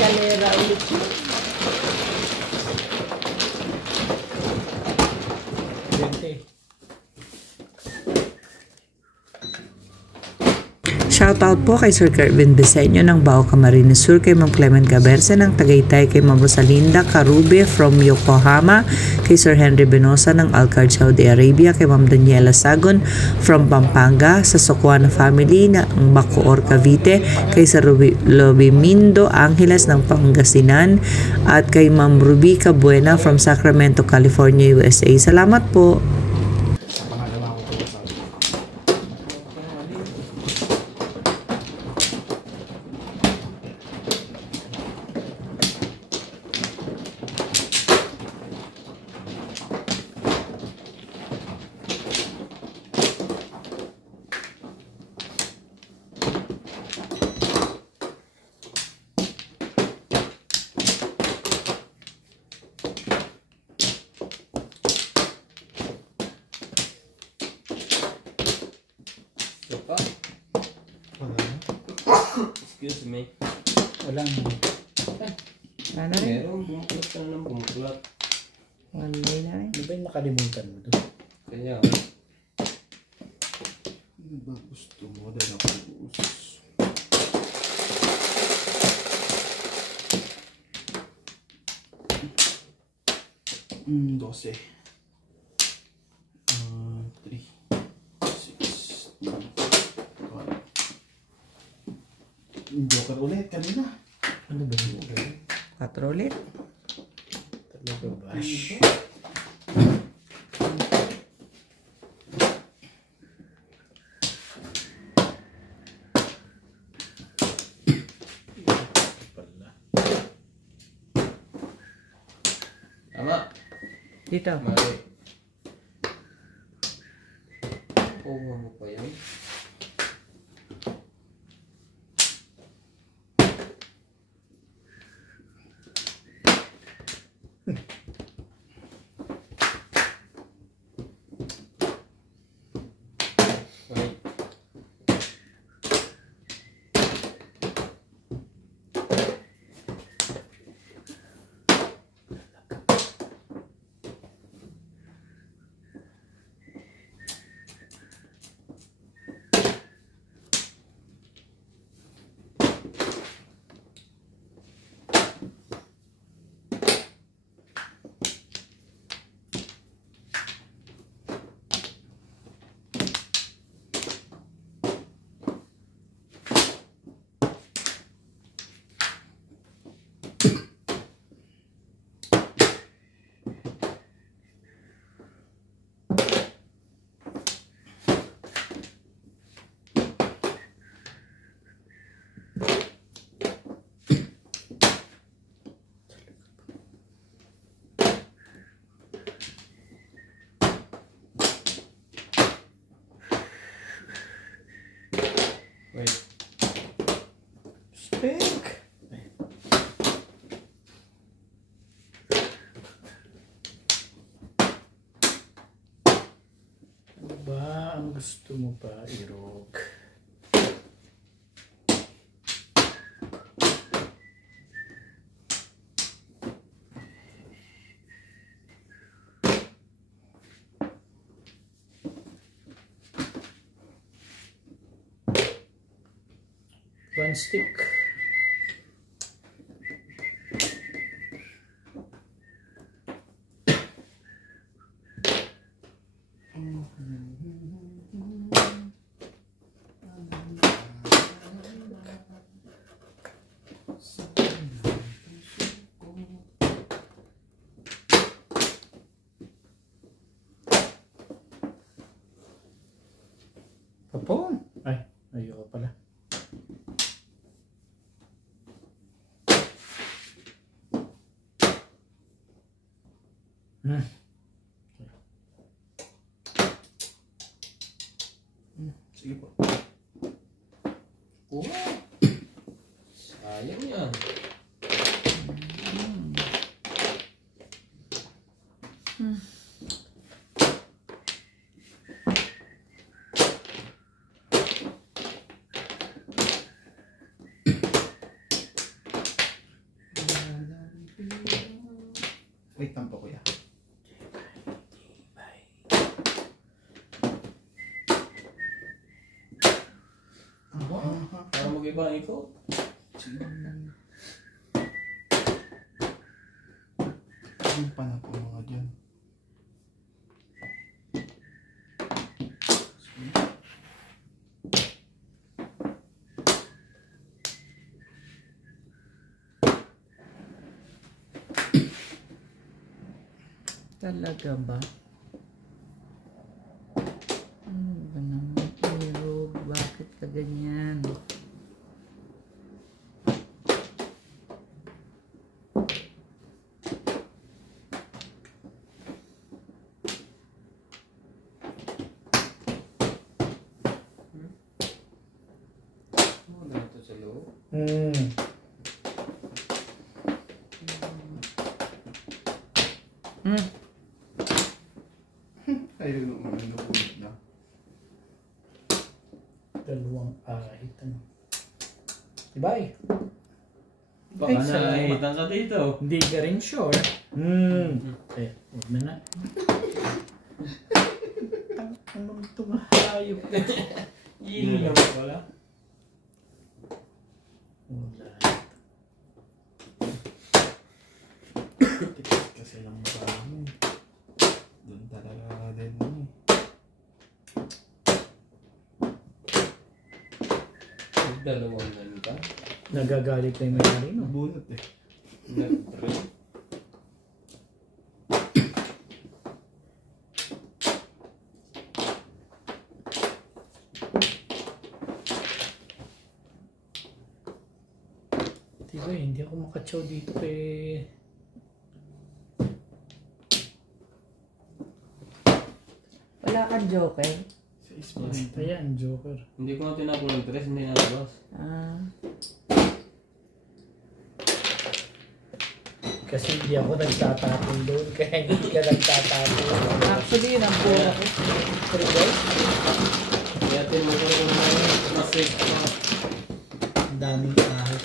kalera ulit yun. Shoutout po kay Sir Kervin Beseño ng Bao Camarines Sur, kay Ma'am Clement Gaberse ng Tagaytay, kay Ma'am Rosalinda Carube from Yokohama, kay Sir Henry Benosa ng Alcard, Saudi Arabia, kay Ma'am Daniela Sagon from Pampanga, sa Sokuana family ng Bacoor, Cavite, kay Sir Lobimindo Angeles ng Pangasinan, at kay Ma'am Rubica Buena from Sacramento, California, USA. Salamat po. Pangalawa ko ito sa Excuse me. Walang Ano rin? Meron, bumuklat ka na lang bumuklat. Wala na rin. Di ba yung nakalimutan mo doon? Kaya, Ano ba gusto mo? Dahil ako usos. Hmm, 12. 3, 6, 9, 12. Joker ulit kanina. Ano ba yun? 4 ulit. Talaga ba? Pala. tama. Dito. Mali. Kuha mo pa yan. Wait. Wait. Stick! Ano ba ang gusto mo pa, Irog? One stick. Papon. Ay, ayoko pala. Sige po. Kuha. Sayang yan. Wait lang po kuya. Para mag-iba ang ikaw. Yung pa na po mga dyan. Talaga ba? Ano ba naman, Irog? Bakit ka ganyan? Ano ito sa loob? Ayun naman, nakulit na. Dalawang ahit. Ano? Ibay. Baka Ay, salamat. nakaitan ka dito. Hindi ka rin sure. Huwag na na. Ano itong hayop? Yun naman pala. Tikas kasi ng marami. Doon talaga din mo. Dalawang ka. Nagagalit na yung may-ari, no? Bunot eh. Diba, hindi ako makatsaw dito kay... Wala kang joker. Sa ispan. Ayan, Joker. Hindi ko nga tinapulang tres, hindi nalabas. Kasi hindi ako nagtatapon doon, kaya hindi ka nagtatapon. Actually, yun ang pula ko. Kaya tinuturo ko na masig ako. Ang daming ahos.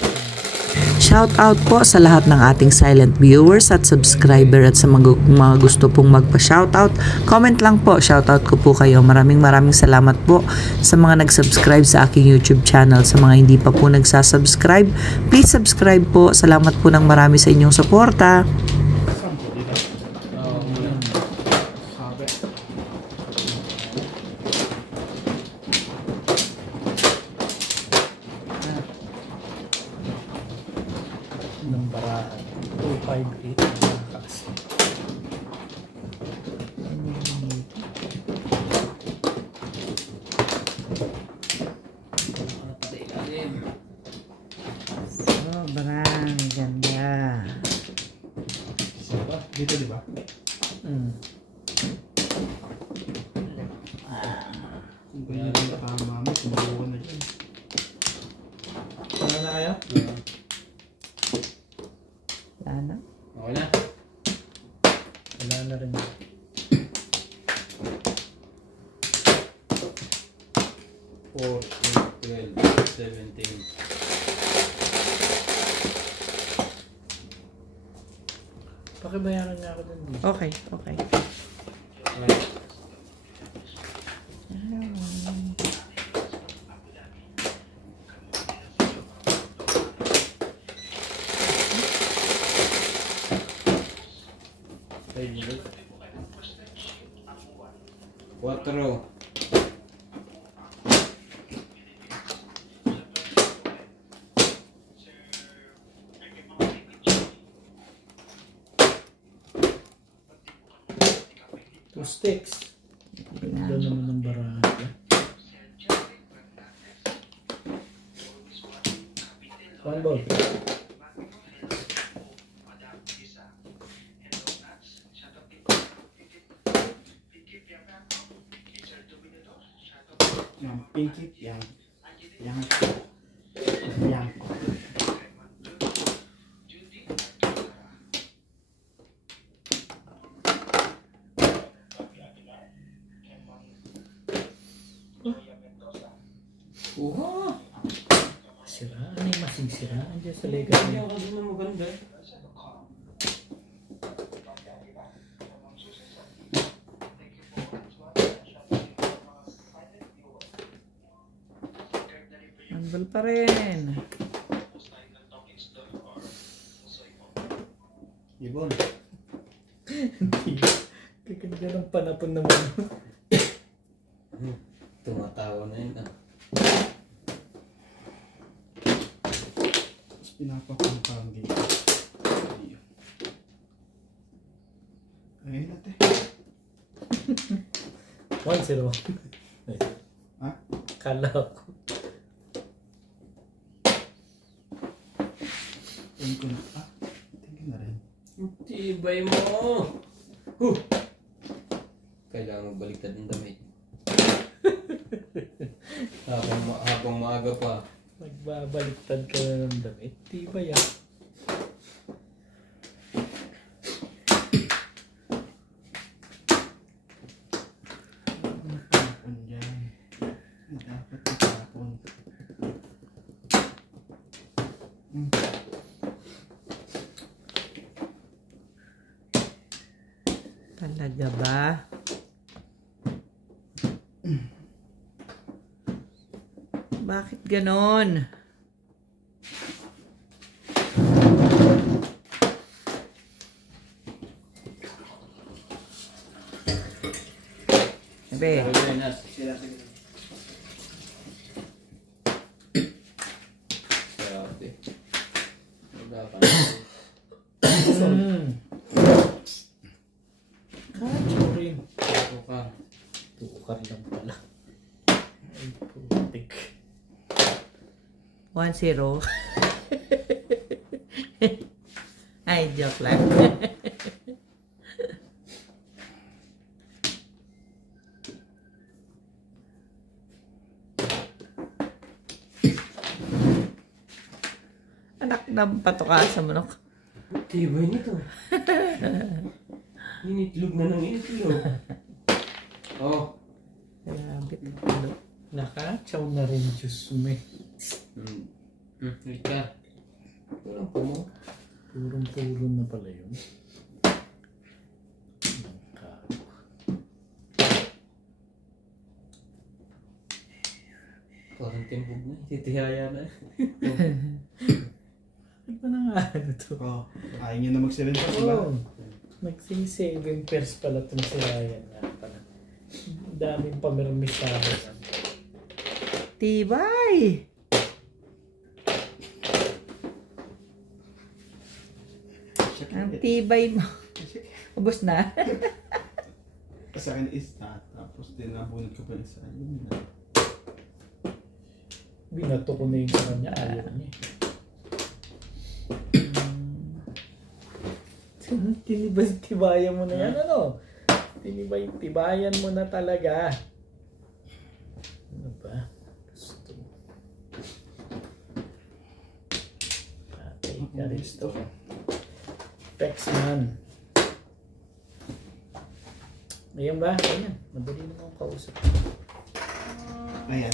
Shout out po sa lahat ng ating silent viewers at subscriber at sa mga gusto pong magpa-shoutout. Comment lang po, shoutout ko po kayo. Maraming salamat po sa mga nag-subscribe sa aking YouTube channel. Sa mga hindi pa po nagsasubscribe, please subscribe po. Salamat po ng marami sa inyong suporta. Ng baraan. 258 ang lakas. Sobrang ganda. Dito di ba? Kung kaya rin tama mo, sumubukan na dyan. Ano na kayo? Wala na. Okay na. Wala na rin. Four, 8, 12, 17. Pakibayaran niya ako dun. Okay. Okay. Cuatro. Two sticks. Ganda naman ng baraan. One ball. Yang pinkit, yang Sira? Ano yung masing sira? Andiyan sa legal. Hindi ako din na maganda. Handle pa rin. ibon. Kaganda ng panapon naman. Tumatawa na yun ah. Pinapakumpang dito. Ayun natin. 1-0. Ha? Kala ko. Tingin ko na. Tingin na rin. Tibay mo! Kailangan baliktad ng damit. habang maaga pa. Magbabaliktad ka na ng damit. Di ba yan? Tapon dyan. Dapat itapon. Talaga ba? Bakit ganon? Sabi, Churin. Tukar lang pala. Ay, putik. 1-0. Ay, joke lang. Anak ng patuka sa manok. Tibay nito. Initlog na ng initlog. Oh. Grabe. Nakachaw na rin Diyos mo eh. Wait ka. Walang po mo. Purong-puro na pala yun. Parang timbog na. Titihaya na. Ano ba na nga ito? Oh, ayaw niya na mag-7 pa, diba? Oo. Nagsi-7 pairs pala itong si Ryan nga pala. Ang daming pamirmisado. Tibay! Ang tibay mo. Ubus na. Sa akin is tapos din nabunod ko pa isa. Yun na. Binato ko na yung sa kanya. Ayaw niya. Tinibay-tibayan mo na yan, ano? Tinibay-tibayan mo na talaga. Ano ba? Gusto. Patay ka rito. Pexman. Ayan ba? Ayan. Madali naman akong kausap. Ayan.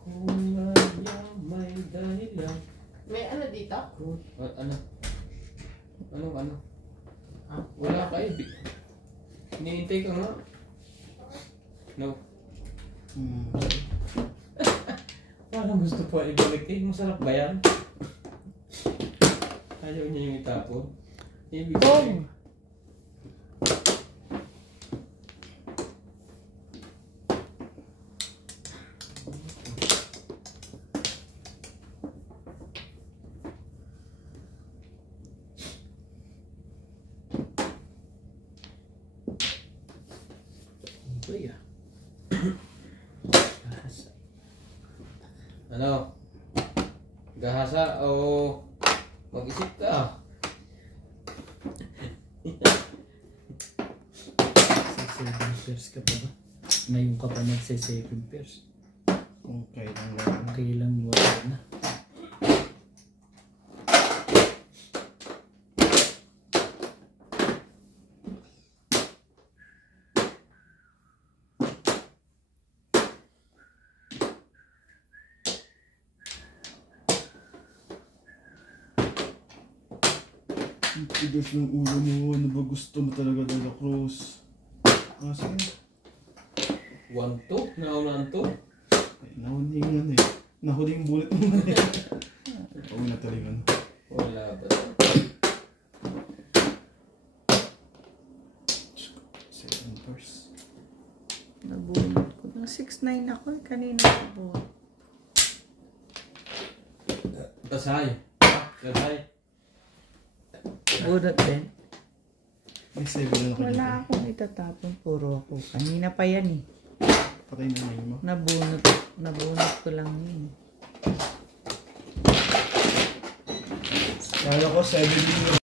Kung ayaw may dahilan. May ano dito? Ano? Ano? Wala ka eh. Hinihintay ka nga. No. Parang gusto po ibalik eh. Masarap ba yan? Ayaw niya yung itapon. Ibig sabihin. Kuya. Ano? Gahasa o mag-isip ka? Sa 7 pairs ka pa ba? Ngayon ka pa nagsa 7 pairs. Kung kailan lang. Kailang wala na. Ang tigas ng ulo mo. Ano ba gusto mo talaga, Dela Cruz? Sige. 1-2? Naunan to? Nahuli yung ano eh. Nahuli yung bullet mo na eh. Oo na talaga. Wala ba? 7 pairs. Nabunod ko. Nang 6-9 ako eh. Kanina nabunod. Tasay. Tasay. Bunod din. May 7 na ako Wala dito. akong itatapon. Puro ako. Kanina pa yan eh. Patay na ngayon mo. Nabunod ko lang yun. Kala ko 7 din